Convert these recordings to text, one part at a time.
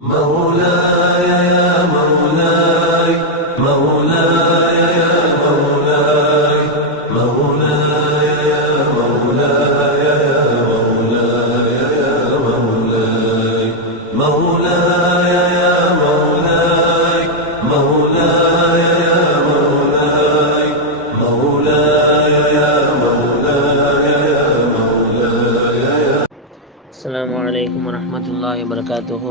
مولاي يا مولاي مولاي يا مولاي مولاي يا مولاي يا مولاي يا مولاي مولاي يا مولاي مولاي يا مولاي مولاي يا مولاي يا مولاي يا. السلام عليكم ورحمة الله وبركاته.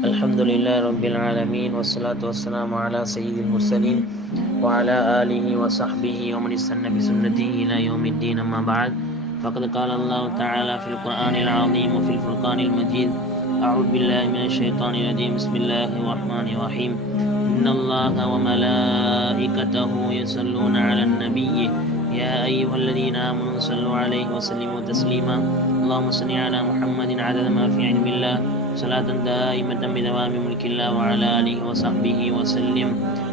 الحمد لله رب العالمين والصلاة والسلام على سيد المرسلين وعلى آله وصحبه ومن استنى بسنته إلى يوم الدين. أما بعد، فقد قال الله تعالى في القرآن العظيم وفي الفرقان المجيد: أعوذ بالله من الشيطان الرجيم. بسم الله الرحمن الرحيم. إن الله وملائكته يصلون على النبي يا أيها الذين آمنوا صلوا عليه وسلموا تسليما. اللهم صل على محمد عدد ما في علم الله صلاة دائمة بدوام ملك الله وعلى آله وصحبه وسلم.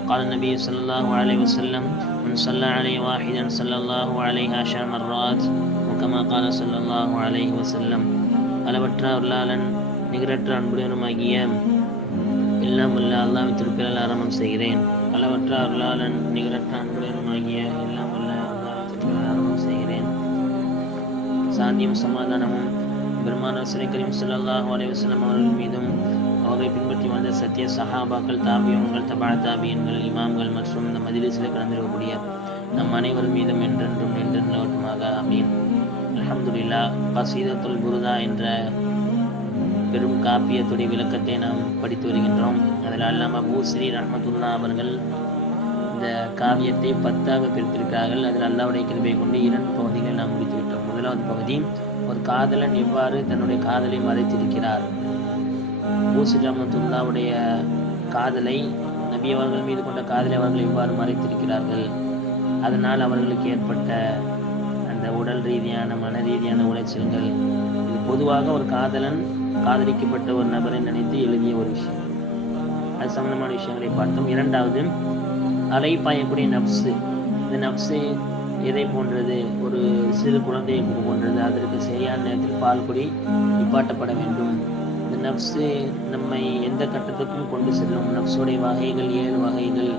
قال النبي صلى الله عليه وسلم: من صلى عليه واحدا صلى الله عليه 10 مرات. وكما قال صلى الله عليه وسلم. அளவற்ற அருளாளன் நிகரற்ற அன்புடனுமாகிய எல்லாம் வல்ல அல்லாஹ்வின் திருப்பெயரால் ஆரம்பம் செய்கிறேன். அளவற்ற அருளாளன் நிகரற்ற அன்புடனுமாகிய எல்லாம் வல்ல அல்லாஹ்வின் திருப்பெயரால் ஆரம்பம் செய்கிறேன். சாந்தியும் சமாதானமும் பெருமானார் ரசூல் கரீம் ஸல்லல்லாஹு அலைஹி வஸல்லம் அவர்கள் மீதும் அவரை பின்பற்றி வந்த சத்திய சஹாபாக்கள், தாபியீன்கள், தபா தாபியீன்கள், இமாம்கள் மற்றும் இந்த மஜ்லிஸில் கலந்திருக்கக்கூடிய நம் அனைவர் மீதும் என்றென்றும் நின்றோட்டுமாக. ஆமீன். அல்ஹம்துலில்லாஹ். கஸீதத்துல் புர்தா என்ற பெரும் காப்பியத்துடைய விளக்கத்தை நாம் படித்து வருகின்றோம். அதில் அல்லாமா பூஸ்ரீ ரஹ்மத்துல்லாஹ் அவர்கள் இந்த காவியத்தை 10ஆக பிரித்திருக்கிறார்கள். அதில் அல்லாஹ்வுடைய கிருபை கொண்டு 2 பகுதிகளை நாம் முடித்துவிட்டோம். முதலாவது பகுதி, ஒரு காதலன் எவ்வாறு தன்னுடைய காதலை மறைத்திருக்கிறார். பூஸ்ரீ ரஹ்மத்துல்லாஹ்வுடைய காதலை, நபி அவர்கள் மீது கொண்ட காதலை அவர்கள் எவ்வாறு மறைத்திருக்கிறார்கள், அதனால் அவர்களுக்கு ஏற்பட்ட அந்த உடல் ரீதியான மன ரீதியான உளைச்சல்கள். இது பொதுவாக ஒரு காதலன் காதலிக்கப்பட்ட ஒரு நபரை நினைத்து எழுதிய ஒரு விஷயம். அது சம்பந்தமான விஷயங்களை பார்த்தோம். இரண்டாவது, அலை பாயக்கூடிய நப்சு. இந்த நப்சு எதை போன்றது? ஒரு சிறு குழந்தையை போன்றது. அதற்கு சரியான நேரத்தில் பால் குடி நிப்பாட்டப்பட வேண்டும். இந்த நப்சு நம்மை எந்த கட்டத்துக்கும் கொண்டு செல்லும். நப்சுடைய வகைகள் 7 வகைகள்.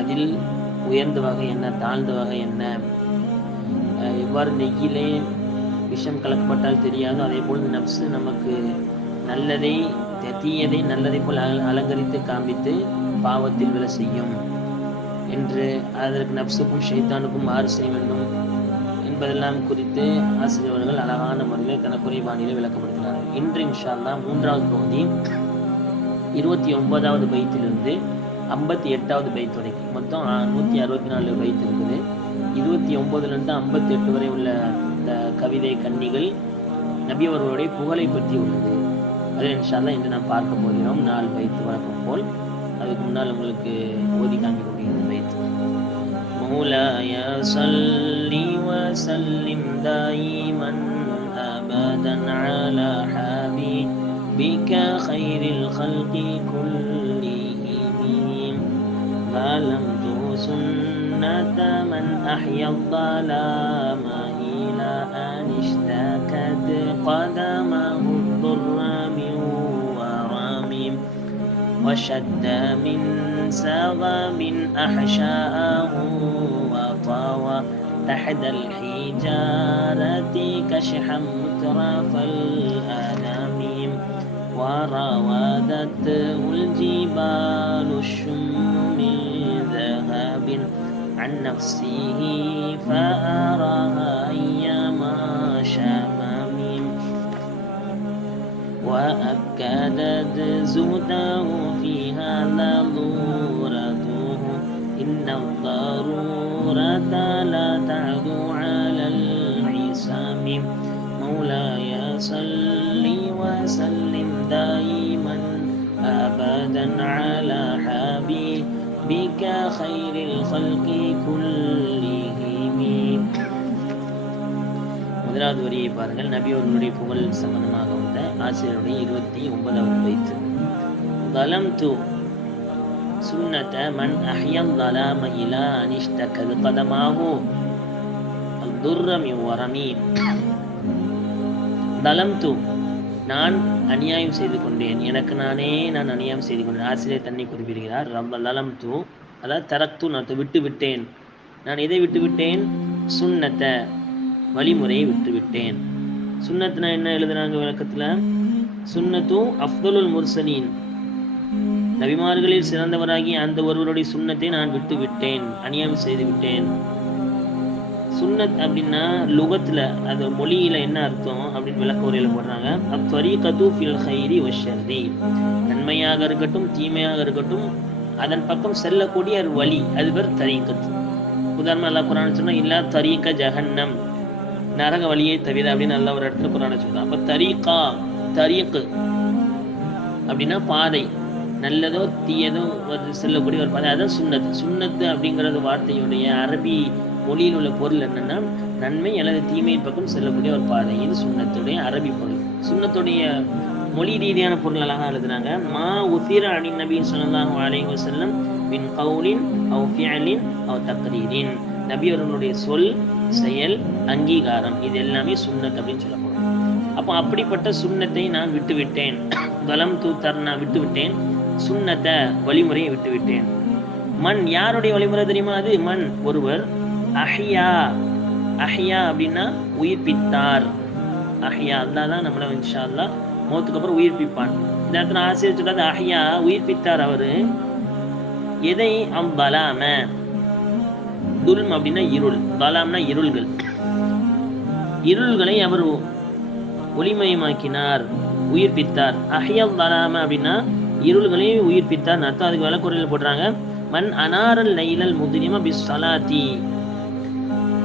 அதில் உயர்ந்த வகை என்ன, தாழ்ந்த வகை என்ன, எவ்வாறு நெய்யிலே விஷம் கலக்கப்பட்டால் தெரியாதோ அதே போல் நப்சு நமக்கு நல்லதை தீயதை நல்லதை போல் அலங்கரித்து காண்பித்து பாவத்தில் விழ செய்யும் என்று, அதற்கு நப்சுக்கும் ஷைத்தானுக்கும் மாறு செய்ய வேண்டும் என்பதெல்லாம் குறித்து ஆசிரியர்கள் அழகான முறையில் கணக்குறை பாணியில் விளக்கப்படுத்தினார்கள். இன்று இன்ஷா அல்லாஹ் 3வது பகுதி 29வது பைத்திலிருந்து 58வது பைத் வரைக்கும் மொத்தம் 164 பைத் இருக்குது. 29லிருந்து 58 வரை உள்ள இந்த கவிதை கன்னிகள் நபி அவர்களுடைய புகழை பற்றி உள்ளது. அதில் இன்ஷா அல்லாஹ் இன்று நாம் பார்க்க போகிறோம். 4 பைத்து வழக்கம் போல். அதுக்கு முன்னால் உங்களுக்கு ஓதி காண்பிக்கக்கூடிய பைத்து: مولاي صل وسلم دائما أبدا على حبيبك خير الخلق كلهم ظلمت سنة من أحيا الظلام إلى أن اشتكت قدمه الضر من ورم وشد من سغم أحشاءه وطوى تحت الحجارة كشحا مترف الآلام وراودته الجبال الشم من ذهب عن نفسه فأراها أيام شمام وأكدت زهده فيها ضرورته إن الضرورة لا تعدو على العصام مولاي صل وسلم دائما أبدا على حبيبك خير الخلق كلهم. முதலாவது வரியை பாருங்கள். நபி அவர்களுடைய புகழ் சம்பந்தமாக வந்த ஆசிரியருடைய 29வது பைத்து: ظلمت سنة من أحيا الظلام إلى أن اشتكت قدماه الضر من ورم. ظلمت நான் அநியாயம் செய்து கொண்டேன், எனக்கு நானே நான் அநியாயம் செய்து கொண்டேன். ஆசிரியர் தன்னை குறிப்பிடுகிறார். லலம் தூ, அதாவது தரக்து, நான் விட்டு விட்டேன். நான் எதை விட்டு விட்டேன்? சுன்னத்தை, வழிமுறையை விட்டு விட்டேன். சுன்னத்னா என்ன எழுதுறாங்க விளக்கத்துல? சுன்னத்து அஃதலுல் முர்சலீன், நபிமார்களில் சிறந்தவராகி அந்த ஒருவருடைய சுன்னத்தை நான் விட்டு விட்டேன், அநியாயம் செய்து விட்டேன். சுன்னத் அப்படின்னா லுகத்துல, அது மொழியில என்ன அர்த்தம் அப்படின்னு விளக்க உரையில போடுறாங்க. அத்வரீகத்து ஃபில் கைரி வஷ்ஷர்ரி, நன்மையாக இருக்கட்டும் தீமையாக இருக்கட்டும் அதன் பக்கம் செல்லக்கூடிய ஒரு வழி, அது பேர் தரீகத். உதாரணமா அல்லாஹ் குர்ஆன் சொன்னா இல்லா தரீக ஜஹன்னம், நரக வழியை தவிர அப்படின்னு அல்லாஹ் ஒரு இடத்துல குர்ஆன்ல சொல்றான். அப்ப தரீகா, தரீக் அப்படின்னா பாதை, நல்லதோ தீயதோ செல்லக்கூடிய ஒரு பாதை, அதான் சுன்னத். சுன்னத்து அப்படிங்கிறது வார்த்தையுடைய அரபி மொழியில் உள்ள பொருள் என்னன்னா நன்மை அல்லது தீமையின் பக்கம் செல்லக்கூடிய ஒரு பாதை. இது சுன்னத்துடைய அரபி பொருள். சுன்னத்துடைய மொழி ரீதியான பொருள் அழகா எழுதுறாங்க. மா உசிர அனி நபி ஸல்லல்லாஹு அலைஹி வஸல்லம் மின் கௌலின் அவ் ஃபிஅலின் அவ் தக்ரீரின், நபி அவர்களுடைய சொல், செயல், அங்கீகாரம், இது எல்லாமே சுன்னத் அப்படின்னு சொல்லப்படும். அப்போ அப்படிப்பட்ட சுன்னத்தை நான் விட்டு விட்டேன். வலம் தூத்தர், நான் விட்டு விட்டேன். சுன்னத்தை, வழிமுறையை விட்டு விட்டேன். மண், யாருடைய வழிமுறை தெரியுமா? அது மண், ஒருவர். அஹ்யா, அஹ்யா அப்படின்னா உயிர்ப்பித்தார். அஹ்யா, அல்லாஹ் தான் நம்மளை இன்ஷா அல்லாஹ் மௌத்துக்கு அப்புறம் உயிர்ப்பிப்பான். இந்த இடத்துல ஆசிரியர் சொல்றாரு அஹ்யா, உயிர்ப்பித்தார். அவரு எதை? அம்பலாம, துல்ம் அப்படின்னா இருள், பலாம்னா இருள்கள், இருள்களை அவர் ஒளிமயமாக்கினார், உயிர்ப்பித்தார். அஹ்யா பலாம அப்படின்னா இருள்களை உயிர்ப்பித்தார் அர்த்தம். அதுக்கு விளக்குறையில் போடுறாங்க. மன் அனாரல் லைலல் முத்ரிம பிஸ்ஸலாத்தி,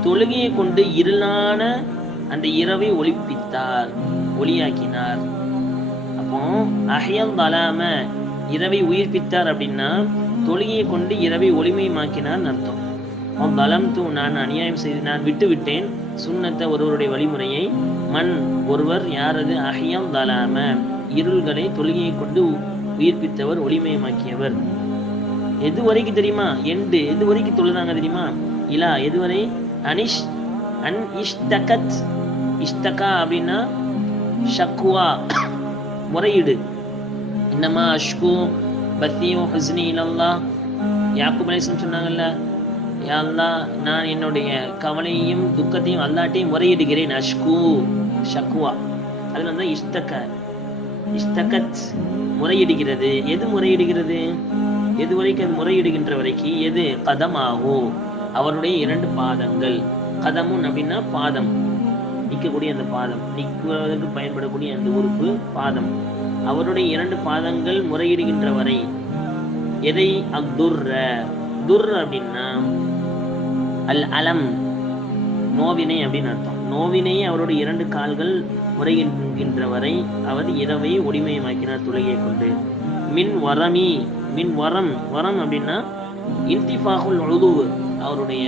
தொழுகையை கொண்டு இருளான அந்த இரவை ஒளிப்பித்தார், ஒளியாக்கினார். அப்போ அஹ்யல் தலாம, இரவை உயிர்ப்பித்தார் அப்படின்னா தொழுகையை கொண்டு இரவை ஒளிமயமாக்கினார் அர்த்தம். பலம் தூ, நான் அநியாயம் செய்து, நான் விட்டு விட்டேன். சுன்னத்தை, ஒருவருடைய வழிமுறையை. மண், ஒருவர். யாரது? அஹ்யல் தலாம, இருள்களை தொழுகையை கொண்டு உயிர்ப்பித்தவர், ஒளிமயமாக்கியவர். எது வரைக்கும் தெரியுமா? எண்டு எது வரைக்கும் தொழுதாங்க தெரியுமா? இலா, எதுவரை? அனிஷ் அன் இஷ்தகத், இஷ்தகா அப்படின்னா ஷக்வா, முறையீடு. இன்னமா அஷ்கு பத்தி ஹுஸ்னி இலல்லாஹ், யாக்கூப் அலைஹிஸ்ஸலாம் சொன்னாங்கல்ல, யா அல்லாஹ், நான் என்னுடைய கவலையையும் துக்கத்தையும் அல்லாஹ்ட்டையும் முறையிடுகிறேன். அஷ்கு, ஷக்வா, அதுல வந்து இஷ்தக, இஷ்தகத், முறையிடுகிறது. எது முறையிடுகிறது? எது வரைக்கும் அது முறையிடுகின்ற வரைக்கும்? எது? கதமாகோ, அவருடைய 2 பாதங்கள். கதமுன் அப்படின்னா பாதம், நிற்கக்கூடிய அந்த பாதம், நிற்குவதற்கு பயன்படக்கூடிய அந்த உறுப்பு பாதம். அவருடைய 2 பாதங்கள் முறையிடுகின்ற வரை. எதை? அத்துர்ர, துர் அப்படின்னா அல் அலம், நோவினை அப்படின்னு அர்த்தம். நோவினை அவருடைய 2 கால்கள் முறையிடுகின்ற வரை அவர் இரவை ஒளிமயமாக்கினார் தொழுகையை கொண்டு. மின் வரமி, மின் வரம், வரம் அப்படின்னா இன்திஃபாகுல் உதுவு, அவருடைய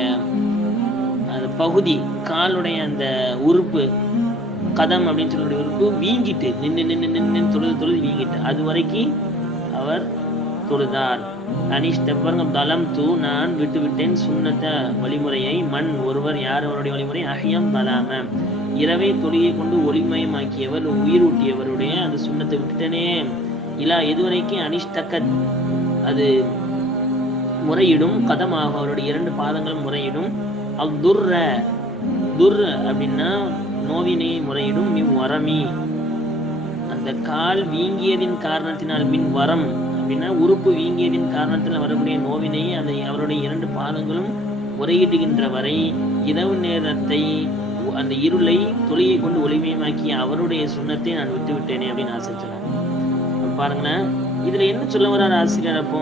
அந்த பகுதி, காலுடைய அந்த உறுப்பு, கதம் அப்படின்னு சொல்லுடைய உறுப்பு வீங்கிட்டு, நின்று நின்று நின்று தொழுது தொழுது வீங்கிட்டு, அது வரைக்கும் அவர் தொழுதார். அனிஷ்டப்பங்க தலம் தூ, நான் விட்டு விட்டேன். சுன்னத்த, வழிமுறையை. மண், ஒருவர். யார் அவருடைய வழிமுறை? அஹ்யம் தலாம, இரவை தொழுகை கொண்டு ஒளிமயமாக்கியவர், உயிரூட்டியவருடைய அந்த சுன்னத்தை விட்டுட்டனே. இலா, எதுவரைக்கும்? அனிஷ்தகத், அது முறையிடும். கதமாக, அவருடைய 2 பாதங்களும் முறையிடும். அத்துர்ர, துர் அப்படின்னா நோவினை முறையிடும். மின் வரமி, அந்த கால் வீங்கியதின் காரணத்தினால். மின் வரம் அப்படின்னா உறுப்பு வீங்கியதின் காரணத்தில் வரக்கூடிய நோவினை அதை அவருடைய 2 பாதங்களும் முறையிடுகின்ற வரை இரவு நேரத்தை, அந்த இருளை தொழுகை கொண்டு ஒளிமயமாக்கிய அவருடைய சுன்னத்தை நான் விட்டு விட்டேனே அப்படின்னு ஆசை சொன்னாங்க. பாருங்களேன், இதுல என்ன சொல்ல வர்றாரு ஆசிரியர்? அப்போ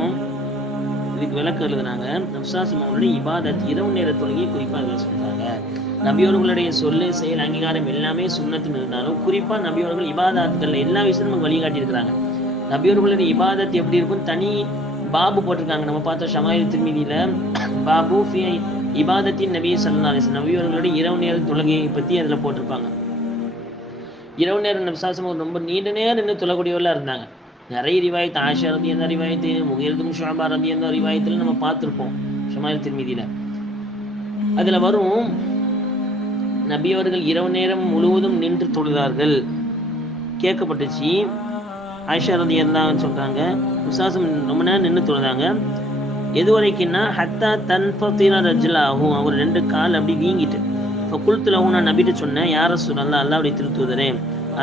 இதுக்கு விளக்கம் எழுதுனாங்க. நப்சாசம் அவருடைய இபாதத், இரவு நேர தொழுகையை குறிப்பாக சொல்றாங்க. நபியோர்களுடைய சொல்லு, செயல், அங்கீகாரம் எல்லாமே சுன்னத்துன்னு இருந்தாலும் குறிப்பா நபியோர்கள் இபாதத்கள் எல்லா விஷயமும் நமக்கு வழிகாட்டி இருக்கிறாங்க. நபியோர்களுடைய இபாதத் எப்படி இருக்கும் தனி பாபு போட்டிருக்காங்க. நம்ம பார்த்தோம் ஷமாயில் திர்மிதியில பாபு ஃபி இபாதத்தின் நபி ஸல்லல்லாஹு அலைஹி வஸல்லம், நபியோர்களுடைய இரவு நேர தொழுகையை பத்தி அதுல போட்டிருப்பாங்க. இரவு நேரம் நப்சாசம் ரொம்ப நீண்ட நேரம் நின்று தொழக்கூடியவர்களா இருந்தாங்க. நிறைய ரிவாயத்து, ஆயிஷா ரலியல்லாஹு அன்ஹா ரிவாயத்து, முகீரத்தும் ஷுஅபா ரலியல்லாஹு அன்ஹு ரிவாயத்துல நம்ம பார்த்திருப்போம் ஷமாயில் திர்மிதியில. அதுல வரும் நபி அவர்கள் இரவு நேரம் முழுவதும் நின்று தொழுதார்கள். கேட்கப்பட்டுச்சு. ஆயிஷா ரலியல்லாஹு சொல்றாங்க, விசுவாசம் ரொம்ப நேரம் நின்று தொழுதாங்க. எது வரைக்கும்னா ஹத்தா தன்ஃபத்திர ரஜ்லாஹு, அவர் 2 கால் அப்படி வீங்கிட்டு. ஃபகுல்து லஹு, நான் நபிட்டு சொன்னேன், யா ரசூலல்லாஹ், அல்லாஹ்வுடைய திருத்தூதரே,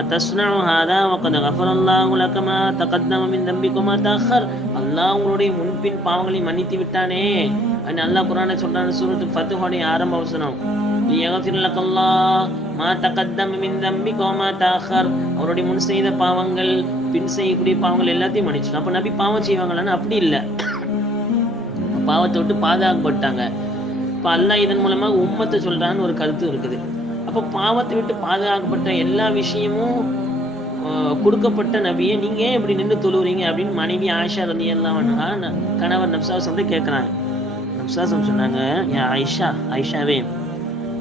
அத்தஸ்னஉ ஹாதா வகத் கஃபரல்லாஹு லக மா தகத்தம மின் தம்பிக மா தஅக்கர், அல்லாஹ் உங்களுடைய முன்பின் பாவங்களை மன்னித்து விட்டானே. அல்லாஹ் குர்ஆன்ல சொல்றான், சூரத்துல் ஃபத்ஹுடைய ஆரம்ப வசனம், லியக்ஃபிர் லக்கல்லாஹ் மா தகத்தம மின் தம்பிக மா தஅக்கர், அவருடைய முன் செய்த பாவங்கள் பின் செய்யக்கூடிய பாவங்கள் எல்லாத்தையும் மன்னிச்சிடும். அப்ப நபி பாவம் செய்வாங்களான்னு அப்படி இல்லை, பாவத்தை விட்டு பாதுகாக்கப்பட்டாங்க. இப்போ அல்லாஹ் இதன் மூலமாக உம்மத்தை சொல்றான்னு ஒரு கருத்து இருக்குது. அப்போ பாவத்தை விட்டு பாதுகாக்கப்பட்ட எல்லா விஷயமும் கொடுக்கப்பட்ட நபியை நீங்க ஏன் இப்படி நின்று தொழுவுறீங்க அப்படின்னு மனைவி ஆயிஷா ரலியல்லாஹு அன்ஹா கணவர் நப்சாசம் கேட்குறாங்க. நப்சாசம் சொன்னாங்க, ஆயிஷாவே,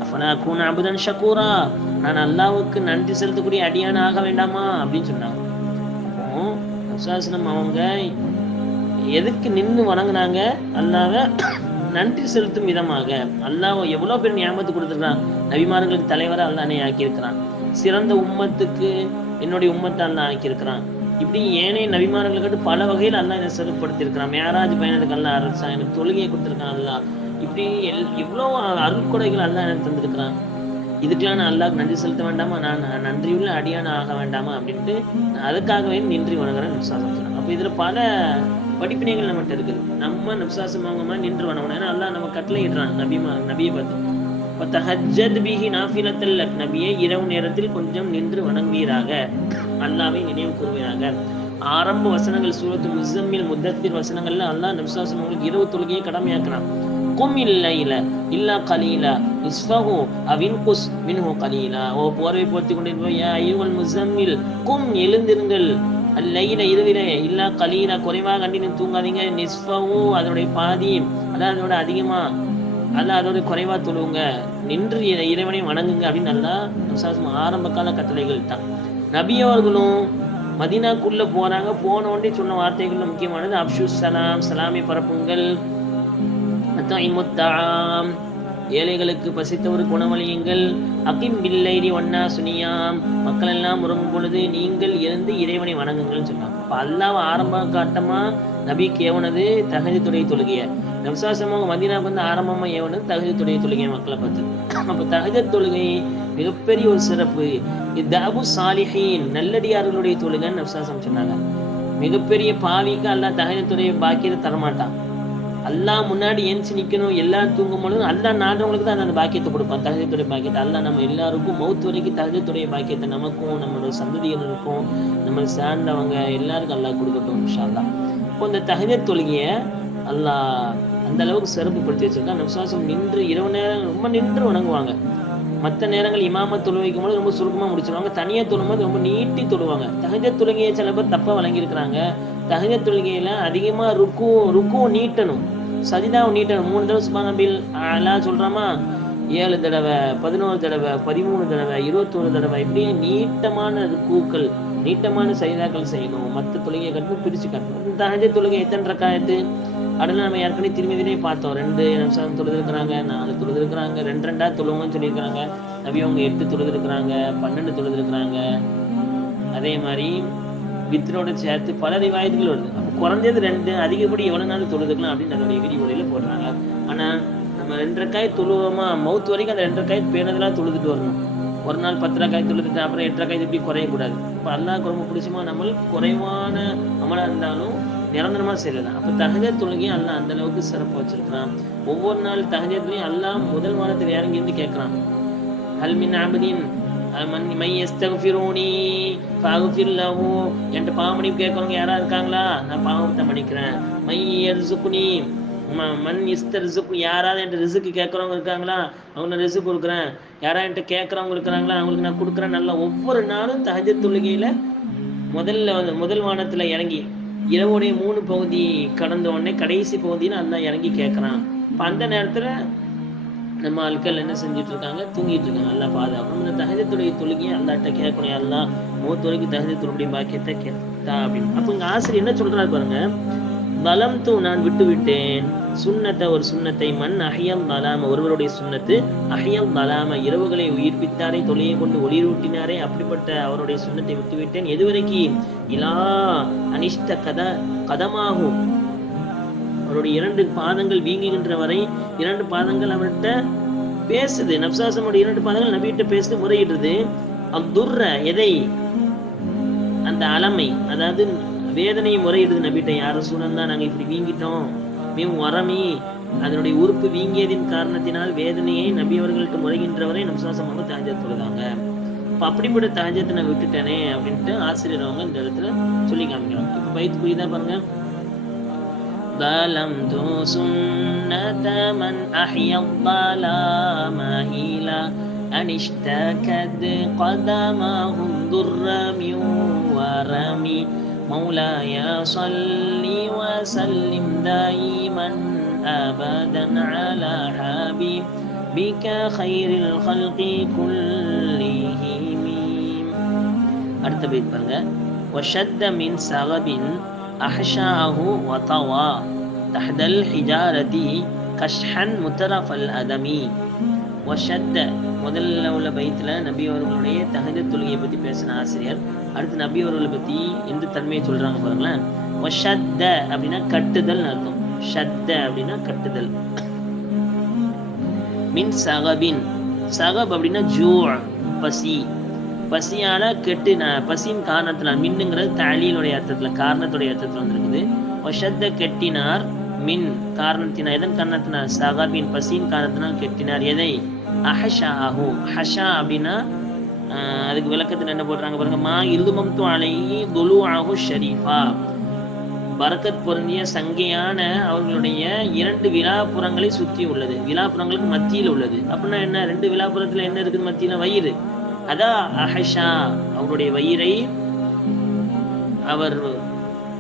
அஃபலா அகூன அப்தன் ஷகூரா, நான் அல்லாஹ்வுக்கு நன்றி செலுத்தக்கூடிய அடியான ஆக வேண்டாமா அப்படின்னு சொன்னாங்க. அப்போ நப்சாசனம் அவங்க எதுக்கு நின்று வணங்குனாங்க? அல்லாஹ்வை நன்றி செலுத்தும் விதமாக. அல்லாஹ் எவ்வளவு பேர் நியாமத்து கொடுத்துருக்கான், நபிமார்களுக்கு தலைவரை அல்லாஹ்னே ஆக்கியிருக்கிறான், சிறந்த உம்மத்துக்கு என்னுடைய உம்மத்தை அல்லாஹ் ஆக்கியிருக்கிறான். இப்படி ஏனைய நபிமார்களுக்கு பல வகையில் அல்லாஹ் என்னை சிறப்படுத்தியிருக்கிறான். மேராஜ் பயணத்துக்கு அல்லாஹ் அரசாங்க எனக்கு தொழுகையை கொடுத்துருக்கான் அல்லாஹ். இப்படி எவ்வளோ அருட்கொடைகள் அல்லாஹ் எனக்கு தந்திருக்கிறான். இதுக்கெல்லாம் நான் அல்லாஹ்க்கு நன்றி செலுத்த வேண்டாமா, நான் நன்றியுள்ள அடியான ஆக வேண்டாமா அப்படின்ட்டு அதுக்காகவே நின்றி வணங்குறேன் நப்சாசம் சொன்னாங்க. அப்போ இதுல பல படிப்பினைகள் நம்மகிட்ட இருக்குது. நம்ம நப்சாசம் வாங்கமா நின்று வணங்கணும். ஏன்னா அல்லாஹ் நம்ம கட்டளை இடுறான் நபியை பார்த்து, தஹஜ்ஜத் பிஹி நாஃபிலத்தல் லக், நபியே இரவு நேரத்தில் கொஞ்சம் நின்று வணங்குவீராக, அல்லாஹ்வை நினைவு கூறுவீராக. ஆரம்ப வசனங்கள் சூரத்து முஸம்மில் முத்தத்திர் வசனங்கள்ல அல்லாஹ் நப்சாசம் அவங்களுக்கு இரவு தொழுகையை கடமையாக்குறான். கும் இல்லைல இல்லா கலீலா நிஸ்ஃபஹு அவின்குஸ் மின்ஹு கலீலா, ஓ போர்வை போர்த்தி கொண்டிருப்போம், யா அய்யுல் முஸம்மில், கும் எழுந்திருங்கள், அல்லைல இரவில, இல்லா கலீலா குறைவாக கண்டினு தூங்காதீங்க, நிஸ்ஃபஹு அதோடைய பாதி, அதான் அதோட அதிகமா அல்ல அதோட குறைவா தொழுவுங்க, நின்று இறைவனை வணங்குங்க அப்படின்னு நல்லா ஆரம்ப கால கட்டளைகள் தான். நபி அவர்களும் மதீனாக்குள்ள போறாங்க. போன உடனே சொன்ன வார்த்தைகள்ல முக்கியமானது அப்ஷு சலாம், சலாமை பரப்புங்கள், ஏழைகளுக்கு பசித்தவருக்கு உணவளியுங்கள், அகிம் பில்லைரி ஒன்னா சுனியாம், மக்கள் எல்லாம் உறங்கும் பொழுது நீங்கள் இருந்து இறைவனை வணங்குங்கள்னு சொன்னாங்க. இப்போ அல்லாஹ் ஆரம்ப காட்டமா நபிக்கு ஏவனது தஹஜ்ஜுடைய தொழுகைய, நபிசாசமாக மதீனாவுக்கு வந்து ஆரம்பமா ஏவனது தஹஜ்ஜுடைய தொழுகையை மக்களை பார்த்து. அப்போ தஹஜ்ஜுத் தொழுகை மிகப்பெரிய ஒரு சிறப்பு. தஅபு சாலிஹீன், நல்லடியார்களுடைய தொழுகைன்னு நபிசாசம் சொன்னாங்க. மிகப்பெரிய பாவிக்கு அல்லாஹ் தஹஜ்ஜுடைய பாக்கியத்தை தரமாட்டான். அல்லாஹ் முன்னாடி எந்திச்சு நிற்கணும், எல்லாரும் தூங்கும் பொழுது அல்லாஹ் நாடுறவங்களுக்கு தான் அந்த பாக்கியத்தை கொடுப்பான், தஹஜ்ஜுடைய பாக்கியத்தை. அல்லாஹ் நம்ம எல்லாருக்கும் மௌத் வரைக்கும் தஹஜ்ஜுடைய பாக்கியத்தை நமக்கும் நம்மளோட சந்ததியினருக்கும் நம்ம சார்ந்தவங்க எல்லாருக்கும் அல்லாஹ் கொடுக்கட்டும் இன்ஷா அல்லாஹ். இப்போ இந்த தஹஜ்ஜுத் தொழுகையை அல்லாஹ் அந்த அளவுக்கு சிறப்புப்படுத்தி வச்சிருக்கான். நபிசாசம் நின்று இரவு நேரம் ரொம்ப நின்று வணங்குவாங்க. மற்ற நேரங்கள் இமாமத் தொழு வைக்கும் போது ரொம்ப சுருக்கமாக முடிச்சிருவாங்க, தனியாக தொழும்போது ரொம்ப நீட்டி தொழுவாங்க. தஹஜ்ஜுத் தொழுகையை சில பேர் தப்பாக வழங்கியிருக்கிறாங்க. தஹஜ்ஜுத் தொழுகையில அதிகமாக ருக்கு நீட்டணும், சஜிதாவை நீட்டணும். 3 தடவை சுப்ஹான ரப்பில் அலா சொல்கிறோமா, 7 தடவை, 11 தடவை, 13 தடவை, 21 தடவை, இப்படி நீட்டமான ருக்கூக்கள், நீட்டமான சஜிதாக்கள் செய்யணும். மற்ற தொழுகையை கட்டணும், பிரித்து கட்டணும். தஹஜ்ஜுத் தொழுகை எத்தனை ரக்காயத்து அப்படின்னா நம்ம ஏற்கனவே திரும்பிதிலே பார்த்தோம். 2 நிமிஷம் தொழுதுருக்குறாங்க, 4 தொழுதுருக்குறாங்க, 2 தொழுவுங்கன்னு சொல்லியிருக்கிறாங்க. நபி அவங்க 8 தொழுதுருக்குறாங்க, 12 தொழுதுருக்குறாங்க. அதே மாதிரி வித்ரோட சேர்த்து பல ரிவாயத்துகள் வருது. அப்போ குறைஞ்சது 2, அதிகப்படி எவ்வளவு நாள் தொழுதுக்கலாம் அப்படின்னு அதோடைய விரிவுரையில போடுறாங்க. ஆனா நம்ம 2 ரக்காய் தொழுவோமா, மௌத் வரைக்கும் அந்த 2 ரக்காய் பேணுதலா தொழுதுட்டு வரணும். ஒரு நாள் 10 ரக்காய் தொழுதுட்டு அப்புறம் 8 ரக்காய் இப்படி குறையக்கூடாது. இப்போ அல்லாஹ்க்கு ரொம்ப பிடிச்சமா நம்ம குறைவான அமலா இருந்தாலும் நிரந்தரமா செய்யலாம். அப்ப தஹஜ்ஜுத் தொழுகையை அல்லாஹ் அந்த அளவுக்கு சிறப்பு வச்சிருக்கிறான். ஒவ்வொரு நாள் தஹஜ்ஜுத்லயும் அல்லாஹ் முதல் வாரத்தில் இறங்கி இருந்து கேட்கிறான், ஹல் மின் அப்தின் மை யஸ்தக்ஃபிரூனி ஃபஅக்ஃபிர் லஹு, என்கிட்ட பாவம் மன்னிப்பு கேட்கறவங்க யாரா இருக்காங்களா, நான் பாவத்தை மன்னிக்கிறேன். மை யர்ஸுக்னி மன் யஸ்தர்ஸுக்னி, யாராவது என்கிட்ட ரிஸ்க் கேட்கறவங்க இருக்காங்களா, அவங்க ரிஸ்க் கொடுக்குறேன். யாராவது என்கிட்ட கேட்கறவங்க இருக்கிறாங்களா, அவங்களுக்கு நான் கொடுக்குறேன். நல்லா ஒவ்வொரு நாளும் தஹஜ்ஜுத் தொழுகையில முதல் வானத்துல இறங்கி இரவுடைய 3 பகுதி கடந்த உடனே கடைசி பகுதின்னு அல்லாஹ் இறங்கி கேட்கறான். இப்போ அந்த நேரத்துல நம்ம ஆட்கள் என்ன செஞ்சுட்டு இருக்காங்க, தூங்கிட்டு இருக்காங்க. அல்லாஹ் பாதுகாக்கணும். இந்த தஹஜ்ஜுடைய தொழுகையை அல்லாஹ்ட்ட கேட்கணும், அல்லாஹ் மௌத் வரைக்கும் தஹஜ்ஜுத் தொழுகையுடைய பாக்கியத்தை கேட்டா அப்படின்னு. அப்போ இங்க ஆசிரியர் என்ன சொல்றாரு பாருங்க, பலம்து நான் விட்டுவிட்டேன் சுன்னத்தை ஒரு சுன்னத்தை மண் அஹியம் பலாம ஒருவருடைய சுன்னத்து அஹியம் பலாம இரவுகளை உயிர்ப்பித்தாரே தொழிலை கொண்டு ஒளிரூட்டினாரே அப்படிப்பட்ட அவருடைய சுன்னத்தை விட்டுவிட்டேன். எதுவரைக்கும் இலா அனிஷ்ட கதமாகும் அவருடைய 2 பாதங்கள் வீங்குகின்ற வரை 2 பாதங்கள் அவர்கிட்ட பேசுது. நப்சாசமுடைய 2 பாதங்கள் நபிகிட்ட பேசுது, முறையிடுறது. அத்துர்ர எதை அந்த அலமை அதாவது வேதனையை முறையிடுது நபிகிட்ட. யார சூழல்தான் நாங்க இப்படி வீங்கிட்டோம் மேலும் வரமி அதனுடைய உறுப்பு வீங்கியதின் காரணத்தினால் வேதனையை நபி அவர்கள்ட்ட முறைகின்றவரை நப்சாசம் அவங்க தஹஜ்ஜத் தொழுதாங்க. இப்ப அப்படிப்பட்ட தஹஜ்ஜத்தை நான் விட்டுட்டேனே அப்படின்ட்டு ஆசிரியர் அவங்க இந்த இடத்துல சொல்லி காமிக்கிறாங்க. இப்ப பைத்து புரியுதா பாருங்க. ظلمت سنة من أحيا الظلام إلى أن اشتكت قدمهم ضر من ورم مولاي صل وسلم دائما أبدا على حبيبك خير الخلق كلهم. அடுத்த பைத் பாருங்க. وشد من صغب أحشاه وطوى تحت الحجارة كشحا مترف الأدمي. وشد முதல்ல உள்ள பைத்துல நபி அவர்களுடைய தஹஜ்ஜத் தொழுகையை பத்தி பேசின ஆசிரியர் அடுத்து நபி அவர்களை பத்தி எந்த தன்மையை சொல்றாங்க பாருங்களேன். வஷத்த அப்படின்னா கட்டுதல் அர்த்தம். ஷத்த அப்படின்னா கட்டுதல். மின் சகபின் சகப் அப்படின்னா ஜூ பசி பசியால கெட்டு பசியின் காரணத்தினால் மின்னுங்கிறது தாலீலுடைய அர்த்தத்துல காரணத்துடைய அர்த்தத்துல வந்திருக்குது. வஷத்த கெட்டினார் மின் காரணத்தினால் எதன் காரணத்தினால் சகபின் பசியின் காரணத்தினால் கெட்டினார் எதை அஹஷாஹு ஹஷா அப்படின்னா அதுக்கு விளக்கத்துல என்ன போடுறாங்க பாருங்க. மா இல்துமம்து அலைஹி துலூஅஹு ஷரீஃபா பரக்கத் பொருந்திய சங்கையான அவர்களுடைய 2 விலாப்புறங்களை சுற்றி உள்ளது. விலாப்புறங்களுக்கு மத்தியில் உள்ளது. அப்படின்னா என்ன 2 விலாப்புறத்துல என்ன இருக்குது மத்தியில வயிறு. அதான் அஹஷா அவருடைய வயிறை அவர்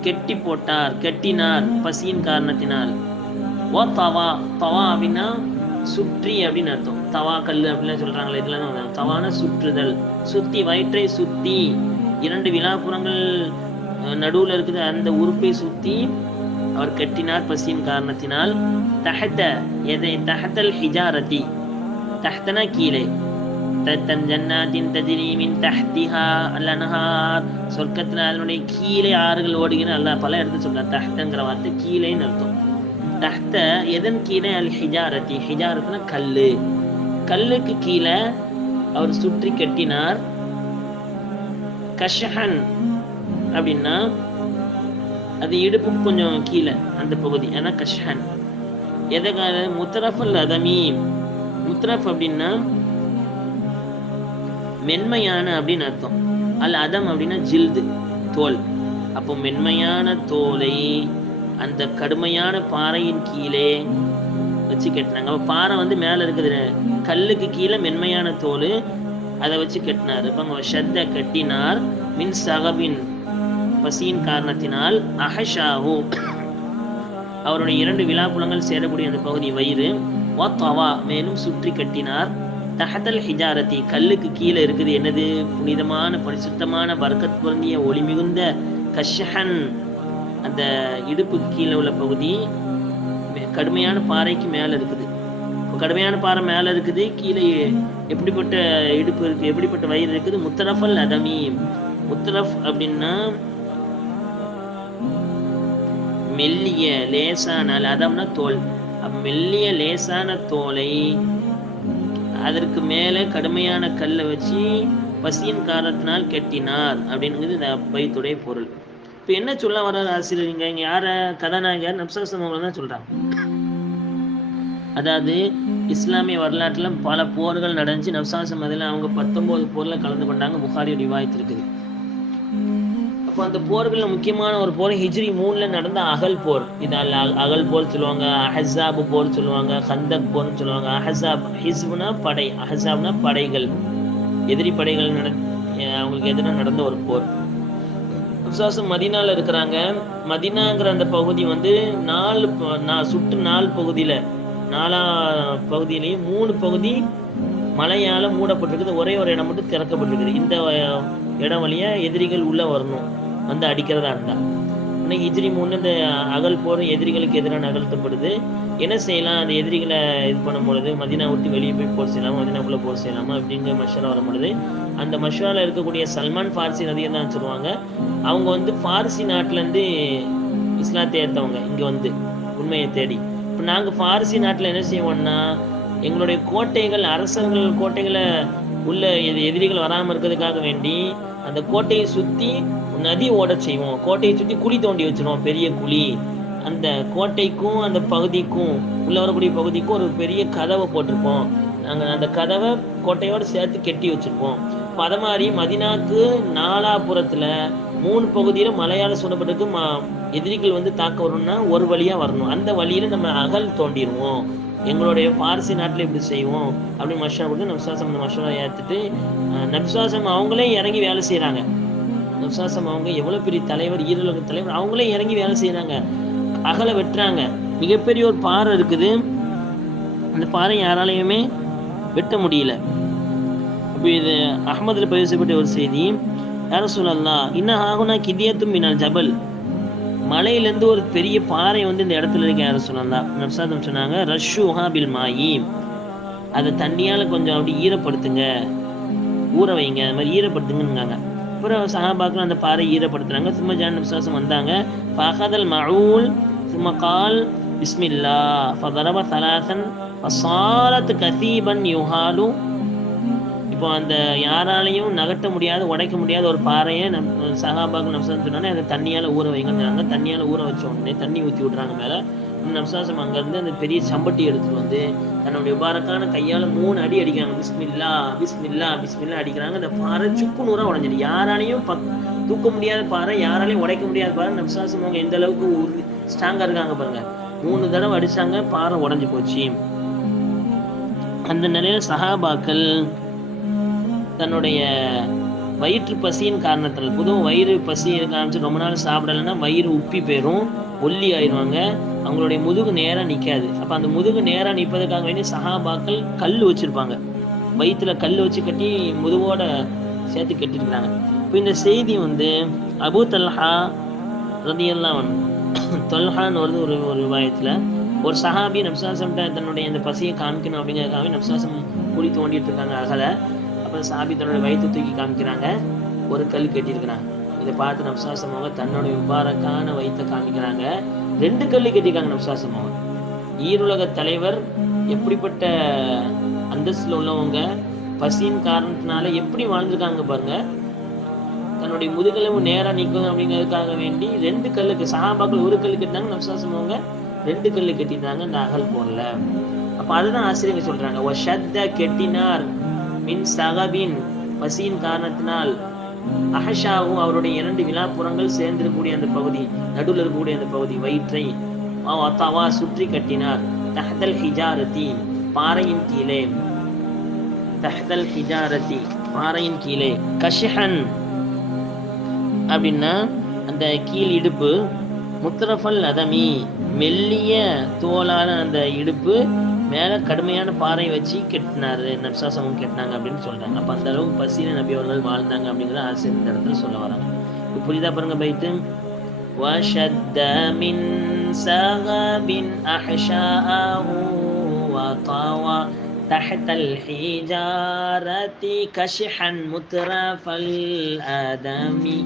கெட்டி போட்டார் கெட்டினார் பசியின் காரணத்தினால். ஓ தவா தவா அப்படின்னா சுற்றி அப்படின்னு அர்த்தம். தவா கல்லு அப்படின்னு சொல்றாங்களே இதுல தான் தவான சுற்றுதல். சுத்தி வயிற்றை சுத்தி 2 விலாப்புறங்கள் நடுவுல இருக்குது அந்த உறுப்பை சுத்தி அவர் கெட்டினார் பசியின் காரணத்தினால். தஹத எதை தஹதல் ஹிஜாரதி தஹ்தனா கீழே தத்தம் ஜன்னாத்தின் தஜ்ரி மின் தஹ்திஹா அல்-அன்ஹார் சொர்க்கத்துல அதனுடைய கீழே ஆறுகள் ஓடுகிற அல்லாஹ் பல இடத்துல சொல்றார். தஹ்தங்கிற வார்த்தை கீழேன்னு அர்த்தம். தஹ்த எதன் கீழே அல் ஹிஜாரதி ஹிஜாரத்னா கல்லு கல்லுக்கு கீழே அவர் சுற்றி கட்டினார். கஷஹன் அப்படின்னா அது இடுப்பு கொஞ்சம் கீழே அந்த பகுதி ஏன்னா கஷஹன். எதற்காக முத்தரஃபல் அதமி முத்தரஃப் அப்படின்னா மென்மையான அப்படின்னு அர்த்தம். அல் அதம் அப்படின்னா ஜில்து தோல். அப்போ மென்மையான தோலை அந்த கடுமையான பாறையின் கீழே வச்சு கட்டினாங்க. அப்ப பாறை வந்து மேல இருக்குது கல்லுக்கு கீழே மென்மையான தோல் அதை வச்சு கட்டினார். இப்போ ஷத்த கட்டினார் மின் சகபின் பசியின் காரணத்தினால். அஹஷாஹு அவருடைய 2 விலாப்புலங்கள் சேரக்கூடிய அந்த பகுதி வயிறு. வத்தவா மேலும் சுற்றி கட்டினார். தஹதல் ஹிஜாரதி கல்லுக்கு கீழே இருக்குது என்னது புனிதமான பரிசுத்தமான பரக்கத் பொருந்திய ஒளி மிகுந்த கஷஹன் அந்த இடுப்புக்கு கீழே உள்ள பகுதி கடுமையான பாறைக்கு மேல இருக்குது. கடுமையான பாறை மேல இருக்குது கீழே எப்படிப்பட்ட இடுப்பு இருக்கு எப்படிப்பட்ட வயிறு இருக்குது. முத்தரஃபல் அதமி முத்தரஃப் அப்படின்னா மெல்லிய லேசான அதம்னா தோல். மெல்லிய லேசான தோலை அதற்கு மேல கடுமையான கல்லை வச்சு பசியின் காரணத்தினால் கெட்டினார் அப்படிங்கிறது இந்த பைத்துடைய பொருள். இப்ப என்ன சொல்ல வர்றாரு ஆசிரியர் இங்க யார கதாநாயகர் நப்சல்சமங்களை தான் சொல்றாங்க. அதாவது இஸ்லாமிய வரலாற்றுல பல போர்கள் நடந்துச்சு. நப்சாசம் அதில் அவங்க 19 போர்ல கலந்து கொண்டாங்க. புகாரி ரிவாயத் இருக்குது. அப்போ அந்த போர்கள்ல முக்கியமான ஒரு போர் ஹிஜ்ரி 3ல நடந்த அகல் போர். இது அகல் போர் சொல்லுவாங்க, அஹஸாப் போர் சொல்லுவாங்க, கந்தக் போர்னு சொல்லுவாங்க. அஹஸாப் ஹிஸ்புனா படை, அஹஸாப்னா படைகள், எதிரி படைகள் அவங்களுக்கு எதிராக நடந்த ஒரு போர். நப்சாசம் மதீனால இருக்கிறாங்க. மதீனாங்கிற அந்த பகுதி வந்து 4 பகுதியில 4 பகுதியிலையும் 3 பகுதி மலையால மூடப்பட்டிருக்குது. ஒரே ஒரு இடம் மட்டும் திறக்கப்பட்டிருக்குது. இந்த இடம் வழியா எதிரிகள் உள்ள வரணும் வந்து அடிக்கிறதா இருந்தா. இன்னும் ஹிஜ்ரி 3 இந்த அகல் போர் எதிரிகளுக்கு எதிராக நகர்த்தப்படுது. என்ன செய்யலாம், அந்த எதிரிகளை இது பண்ணும் பொழுது மதீனா விட்டு வெளியே போய் போர் செய்யலாமா, மதீனாக்குள்ளே போர் செய்யலாமா அப்படிங்கிற மஷூரா வரும் பொழுது அந்த மஷூராவில் இருக்கக்கூடிய சல்மான் ஃபார்சி ரலியல்லாஹு அன்ஹு சொல்லுவாங்க, அவங்க வந்து ஃபார்சி நாட்டிலேருந்து இஸ்லாத்தை ஏற்றவங்க இங்கே வந்து உண்மையை தேடி. இப்போ நாங்கள் ஃபார்சி நாட்டில் என்ன செய்வோம்னா, எங்களுடைய கோட்டைகள், அரசர்கள் கோட்டைகளை உள்ள எதிரிகள் வராமல் இருக்கிறதுக்காக வேண்டி அந்த கோட்டையை சுற்றி நதி ஓட செய்வோம். கோட்டையை சுற்றி குழி தோண்டி வச்சிருவோம், பெரிய குழி. அந்த கோட்டைக்கும் அந்த பகுதிக்கும் உள்ள வரக்கூடிய பகுதிக்கும் ஒரு பெரிய கதவை போட்டிருப்போம். நாங்கள் அந்த கதவை கோட்டையோடு சேர்த்து கெட்டி வச்சுருப்போம். இப்போ அதை மாதிரி மதினாக்கு நாலாபுரத்தில் 3 பகுதியில் மலையால் சூழப்பட்டிருக்கு. எதிரிகள் வந்து தாக்க வரணும்னா ஒரு வழியாக வரணும், அந்த வழியில் நம்ம அகல் தோண்டிடுவோம். எங்களுடைய பார்சி நாட்டில் இப்படி செய்வோம் அப்படின்னு மஷூரா கொடுத்து நபிசுவாசம் அந்த மஷூரா ஏற்றுட்டு நபிசுவாசம் அவங்களே இறங்கி வேலை செய்கிறாங்க. நபிசுவாசம் அவங்க எவ்வளோ பெரிய தலைவர், ஈரோலக தலைவர், அவங்களே இறங்கி வேலை செய்கிறாங்க. அகலை வெட்டுறாங்க. மிகப்பெரிய ஒரு பாறை இருக்குது, அந்த பாறை யாராலையுமே வெட்ட முடியல. அப்போ இது அஹ்மதில் பதிவு செய்யப்பட்ட ஒரு செய்தி. யா ரசூலல்லாஹ் இன்ன ஹாகுனா கிதியத்தும் மினல் ஜபல், மலையிலேருந்து ஒரு பெரிய பாறை வந்து இந்த இடத்துல இருக்க. யா ரசூலல்லாஹ் நபிசுவாசம் சொன்னாங்க, ரஷ்ஷுஹா பில் மாயி, அதை தண்ணியால் கொஞ்சம் அப்படி ஈரப்படுத்துங்க, ஊற வைங்க, அது மாதிரி ஈரப்படுத்துங்கன்னாங்க. அப்புறம் சஹாபாக்கள் அந்த பாறை ஈரப்படுத்துறாங்க. சும்மா ஜான் நபிசுவாசம் வந்தாங்க. ஃபஅகதல் மஊல் சும்மா கால் பிஸ்மில்லா ஃபதரப தலாசன் ஃபசாலத் கதீபன் யுஹாலு. இப்போ அந்த யாராலையும் நகட்ட முடியாது, உடைக்க முடியாத ஒரு பாறையை சஹாபாக்கள் நபிசுவாசம் சொன்னாலே அதை தண்ணியால் ஊற வைங்கன்னாங்க. தண்ணியால் ஊற வச்ச உடனே தண்ணி ஊற்றி விட்றாங்க மேலே. நபிசுவாசம் அங்கேருந்து அந்த பெரிய சம்பட்டி எடுத்துகிட்டு வந்து தன்னுடைய முபாரக்கான கையால் 3 அடி அடிக்கிறாங்க. பிஸ்மில்லா பிஸ்மில்லா பிஸ்மில்லா அடிக்கிறாங்க. அந்த பாறை சுக்கு நூறாக உடஞ்சிடு. யாராலையும் தூக்க முடியாத பாறை, யாராலையும் உடைக்க முடியாத பாறை. நபிசுவாசம் அவங்க எந்த அளவுக்கு ஸ்ட்ராங்காக இருக்காங்க பாருங்க. 3 தடவை அடிச்சாங்க, பாறை உடஞ்சி போச்சு. அந்த நிலையில் சஹாபாக்கள் தன்னுடைய வயிற்று பசியின் காரணத்தில், பொதுவும் வயிறு பசி காமிச்சு ரொம்ப நாள் சாப்பிடலைன்னா வயிறு உப்பி போயிடும், ஒல்லி ஆயிடுவாங்க, அவங்களுடைய முதுகு நேராக நிற்காது. அப்போ அந்த முதுகு நேராக நிற்பதுக்காக வேண்டி சஹாபாக்கள் கல் வச்சுருப்பாங்க, வயிற்றுல கல் வச்சு கட்டி முதுகோட சேர்த்து கட்டிருக்கிறாங்க. இப்போ இந்த செய்தி வந்து அபூ தல்ஹா ரலியல்லாஹு அன்ஹு, தொல்ஹான்னு வருது ஒரு விவாயத்தில், ஒரு சஹாபி நபிசுவாசம் தன்னுடைய அந்த பசியை காமிக்கணும் அப்படிங்கிறதுக்காக நபிசுவாசம் குழி தோண்டிட்டு இருக்காங்க அகலை. அப்போ சஹாபி தன்னுடைய வயிற்று தூக்கி காமிக்கிறாங்க, ஒரு கல் கட்டியிருக்கிறாங்க. இதை பார்த்து நபிசுவாசம் அவங்க தன்னுடைய முபாரக்கான வயிற்றை காமிக்கிறாங்க, 2 கல் கட்டியிருக்காங்க நபிசுவாசம் அவங்க. ஈருலக தலைவர், எப்படிப்பட்ட அந்தஸ்தில் உள்ளவங்க, பசியின் காரணத்தினால எப்படி வாழ்ந்துருக்காங்க பாருங்க. தன்னுடைய முதுகெலும்பு நேராக நிற்கும் அப்படிங்கிறதுக்காக வேண்டி 2 கல்லுக்கு, சஹாபாக்கள் 1 கல் கட்டினாங்க, நபிசுவாசம் அவங்க 2 கல் கட்டிட்டாங்க இந்த அகல் போடல. அப்போ அதுதான் ஆசிரியர்கள் சொல்றாங்க, வஷத்த கெட்டினார் மின் சகபின், பசியின் காரணத்தினால், அஹஷாவும் அவருடைய 2 விழாப்புறங்கள் சேர்ந்திருக்கக்கூடிய அந்த பகுதி, நடுவில் இருக்கக்கூடிய அந்த பகுதி வயிற்றை தவா சுற்றி கட்டினார். தஹ்தல் ஹிஜாரதி, பாறையின் கீழே, தஹ்தல் ஹிஜாரதி பாறையின் கீழே, கஷஹன் அப்படின்னா அந்த கீழ் இடுப்பு, முத்ரஃபல் அதமி மெல்லிய தோலான அந்த இடுப்பு, மேலே கடுமையான பாறை வச்சு கெட்டினாரு, நபிசுவாசமும் கெட்டினாங்க அப்படின்னு சொல்றாங்க. அப்போ அந்த அளவுக்கு பசியில நபி அவர்கள் வாழ்ந்தாங்க அப்படிங்கிற ஆசிரியர் இந்த இடத்துல சொல்ல வராங்க. இப்போ புரியுதா பாருங்க பைத்து. வஷத்த மின் சகபின் அஹ்ஷாஹு வதவா தஹ்தல் ஹிஜாரதி கஷ்ஹன் முத்ரஃபல் அதமி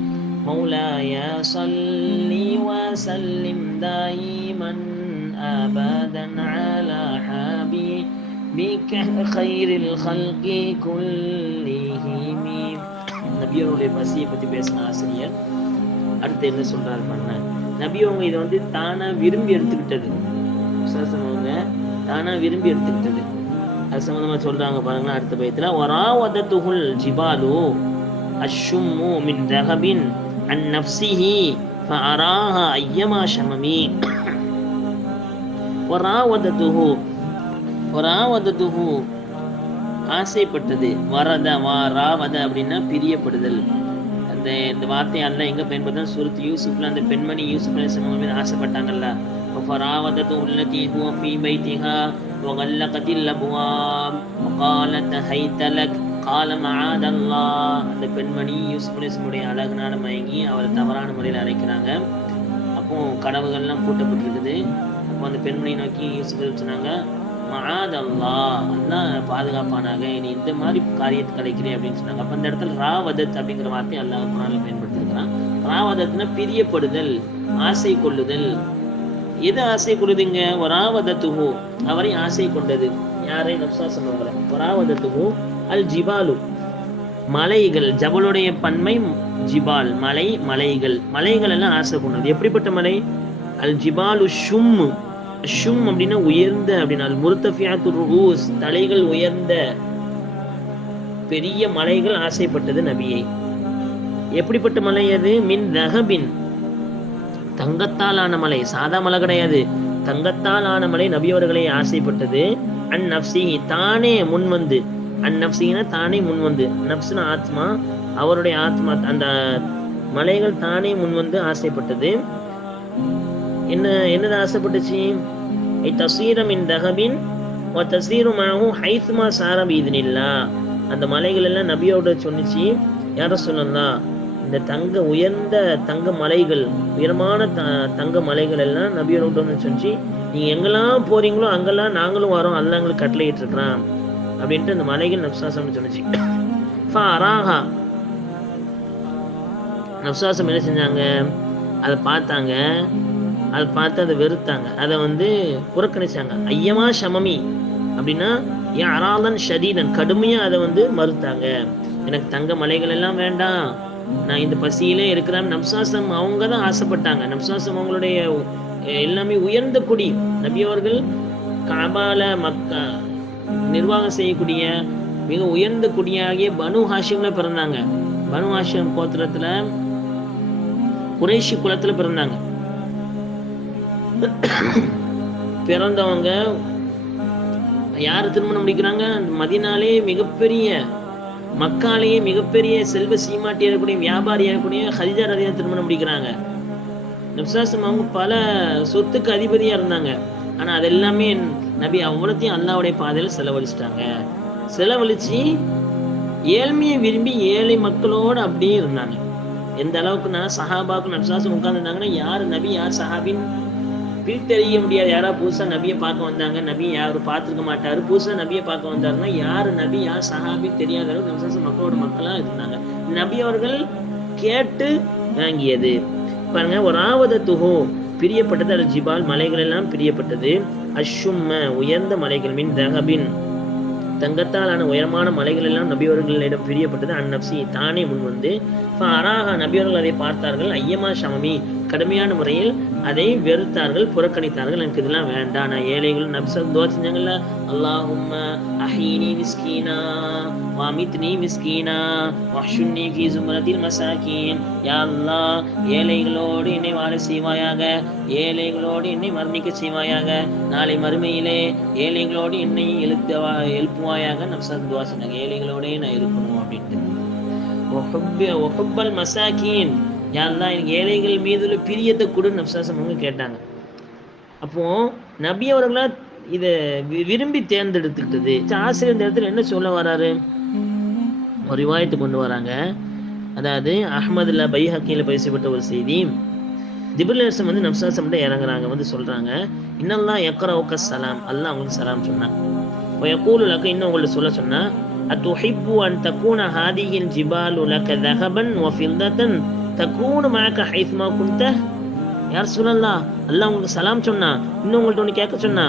மௌலாய ஸல்லி வஸல்லிம் தாயிமன் அபதன் அலா ஹபீபிக கைரில் ஹல்கி குல்லிஹிம். நபியோருடைய பசியை பற்றி பேசின ஆசிரியர் அடுத்து என்ன சொல்றாரு பண்ண, நபி அவங்க இதை வந்து தானா விரும்பி எடுத்துக்கிட்டது, அவங்க தானா விரும்பி எடுத்துக்கிட்டது. அது சம்பந்தமா சொல்றாங்க பாருங்க அடுத்த பயத்துல, வராவதத்துஹுல் ஜிபாலு அஷ்ஷும்மு மின் தஹபின் அன் நஃப்ஸிஹி ஃபஅராஹா அய்யமா ஷமமி. வராவதத்துஹு, வராவதத்துஹு ஆசைப்பட்டது, வரத வாராவத அப்படின்னா பிரியப்படுதல். இந்த வார்த்தையை அல்ல எங்க பயன்படுத்த, சூரத் யூசுப்ல அந்த பெண்மணி யூசுப் அலைஹிஸ்ஸலாம் மீது ஆசைப்பட்டாங்கல்ல, ஃபராவதத்து அல்லதி ஹுவ ஃபீ பைத்திஹா வகல்லகத்தில் அப்வாப் வகாலத் ஹைதலக் கால மஆதல்லாஹ். அந்த பெண்மணி யூசுப் அலைஹிஸ்ஸலாமுடைய அழகுனால மயங்கி அவரை தவறான முறையில் அழைக்கிறாங்க. கனவுகள்லாம் பூட்டப்பட்டிருக்குது. அப்போ அந்த பெண்மணி நோக்கி யூசுப் சொன்னாங்க, மஆத் அல்லாஹ், அல்லாஹ் பாதுகாப்பானாக, நீ இந்த மாதிரி காரியத்தை கிடைக்கிறேன் அப்படின்னு சொன்னாங்க. அப்போ அந்த இடத்துல ராவதத் அப்படிங்கிற வார்த்தை அல்லாஹ் குர்ஆன்ல பயன்படுத்திருக்கிறான். ராவதத்னா பிரியப்படுதல், ஆசை கொள்ளுதல். எது ஆசை கொள்ளுதுங்க? வராவதத்துஹு, அவரை ஆசை கொண்டது. யாரை? நப்சா சொன்னவங்களை. வராவதத்துஹு அல் ஜிபாலு, மலைகள். ஜபலுடைய பன்மை ஜிபால், மலை, மலைகள். மலைகள் எல்லாம் ஆசை கொண்டது. எப்படிப்பட்ட மலை? அல் ஜிபாலு ஷும். ஷும் அப்படின்னா உயர்ந்த அப்படின்னா, முர்தஃபியாத்து ரூஸ், தலைகள் உயர்ந்த பெரிய மலைகள் ஆசைப்பட்டது நபியை. எப்படிப்பட்ட மலை அது? மின் தஹபின், தங்கத்தால் ஆன மலை. சாதா மலை கிடையாது, தங்கத்தால் ஆன மலை நபியவர்களை ஆசைப்பட்டது. அன் நப்சிஹி, தானே முன்வந்து. அன் நப்சினா தானே முன்வந்து. நப்சுனா ஆத்மா, அவருடைய ஆத்மா. அந்த மலைகள் தானே முன்வந்து ஆசைப்பட்டது. என்னது ஆசைப்பட்டுச்சு? தஸீர மின் தஹபின் வ தஸீரு மஅஹு ஹைத்மா சார பிஇذنில்லாஹ். அந்த மலைகள் எல்லாம் நபியோட சொன்னிச்சு, யா ரசூலல்லாஹ், இந்த உயர்ந்த தங்க மலைகள், உயரமான தங்க மலைகள் எல்லாம் நபியோட சொன்னிச்சு, நீங்க எங்கெல்லாம் போறீங்களோ அங்கெல்லாம் நாங்களும் வரோம், அல்லாஹ் எங்களுக்கு கட்டளையிட்டு இருக்கிறான் அப்படின்ட்டு அந்த மலைகள் நப்சாசம் சொன்னிச்சு. ஃபஅராஹா, நப்சாசம் என்ன செஞ்சாங்க? அதை பார்த்தாங்க, அதை பார்த்து அதை வெறுத்தாங்க, அதை புறக்கணிச்சாங்க. ஐயமா ஷமமி அப்படின்னா அராதன் ஷதீதன், கடுமையா அதை மறுத்தாங்க. எனக்கு தங்க மலைகள் எல்லாம் வேண்டாம், நான் இந்த பசியிலே இருக்கிறேன். நப்சாசம் அவங்க தான் ஆசைப்பட்டாங்க. நப்சாசம் அவங்களுடைய எல்லாமே உயர்ந்த குடி. நபி அவர்கள் காபால நிர்வாகம் செய்யக்கூடிய மிக உயர்ந்த குடியாகிய பனு ஹாஷிம்ல பிறந்தாங்க. பனு ஹாஷிம் கோத்திரத்துல, குறைஷி குலத்துல பிறந்தாங்க. பிறந்தவங்க யாரு திருமணம் முடிக்கிறாங்க? மதீனாலே மிகப்பெரிய, மக்காலேயே மிகப்பெரிய செல்வ சீமாட்டி இருக்கக்கூடிய, வியாபாரி இருக்கக்கூடிய ஹதீஜா ரலியல்லாஹு திருமணம் முடிக்கிறாங்க. நப்சாசம் அவங்க பல சொத்துக்கு அதிபதியா இருந்தாங்க. ஆனா அதெல்லாமே நபி அவ்வளோத்தையும் அல்லாஹ்வுடைய பாதையில செலவழிச்சிட்டாங்க. செலவழிச்சு ஏழ்மையை விரும்பி ஏழை மக்களோடு அப்படியே இருந்தாங்க. எந்த அளவுக்குன்னா, சஹாபாக்கு நப்சாசம் உட்கார்ந்துருந்தாங்கன்னா யார் நபி யார் சஹாபின்னு பிரித்தறிய முடியாது. யாராவது புதுசா நபியை பார்க்க வந்தாங்க, நபி யாரும் பார்த்துருக்க மாட்டாரு, புதுசா நபியை பார்க்க வந்தாருன்னா யாரு நபி யார் சஹாபி தெரியாத அளவுக்கு நப்சாசம் மக்களோட மக்களா இருந்தாங்க. நபி அவர்கள் கேட்டு வாங்கியது பாருங்க. வராவதத்துஹு, பிரியப்பட்டது. அல் ஜிபால், மலைகள் எல்லாம் பிரியப்பட்டது. அஷ்ஷும்ம, உயர்ந்த மலைகள். மின் தஹபின், தங்கத்தாலான உயரமான மலைகள் எல்லாம் நபியவர்களிடம் பிரியப்பட்டது. அன் நப்சி, தானே முன்வந்து. ஃபஅராஹா, நபியவர்கள் அதை பார்த்தார்கள். ஐயமா ஷமமி, கடுமையான முறையில் அதை வெறுத்தார்கள், புறக்கணித்தார்கள். எனக்கு இதெல்லாம் வேண்டாம், நான் ஏழைகள். நப்ச துஆ செஞ்சாங்கல்ல, அல்லாஹும்ம அஹீனி மிஸ்கீனா வமித்னி மிஸ்கீனா வஹ்ஷுன்னி ஃபீ ஸும்ரத்தில் மசாகீன். யா அல்லாஹ், ஏழைகளோடு என்னை வாழ செய்வாயாக, ஏழைகளோடு என்னை மரணிக்க செய்வாயாக, நாளை மறுமையிலே ஏழைகளோடு என்னை எழுப்புவாயாக. நப்ச துஆ செஞ்சாங்க, ஏழைகளோடே நான் இருக்கணும் அப்படின்ட்டு. ஒஹுப்பல் மசாகீன், யா அல்லாஹ், எனக்கு ஏழைகள் மீதுள்ள பிரியத்தை கூட நப்சாசம் அவங்க கேட்டாங்க. அப்போ நபி அவர்களா இதை விரும்பி தேர்ந்தெடுத்துக்கிட்டது. ஆசிரியர் இந்த இடத்துல என்ன சொல்ல வராரு? ஒரு ரிவாயத்தை கொண்டு வராங்க. அதாவது அஹ்மதுல்லா பைஹக்கியில பேசப்பட்ட ஒரு செய்தி. ஜிப்ரீல் அலைஹிஸ்ஸலாம் நப்சாசம் இறங்குறாங்க, சொல்றாங்க, இன்னல்லாஹ் யக்ரவுக ஸலாம், அல்லாஹ் உங்களுக்கு சலாம் சொன்னான். வயகூலு லக, இன்னும் உங்களுக்கு சொல்ல சொன்னா, அத்துஹிப்பு அன் தகூன ஹாதிஹில் ஜிபாலு லக தஹபன் வ ஃபில்லதன் தகூன மஅக ஹைத்மா குன்த. யா ரசூலல்லாஹ், அல்லாஹ் உங்களுக்கு சலாம் சொன்னா, இன்னும் உங்கள்ட்ட ஒன்று கேட்க சொன்னா,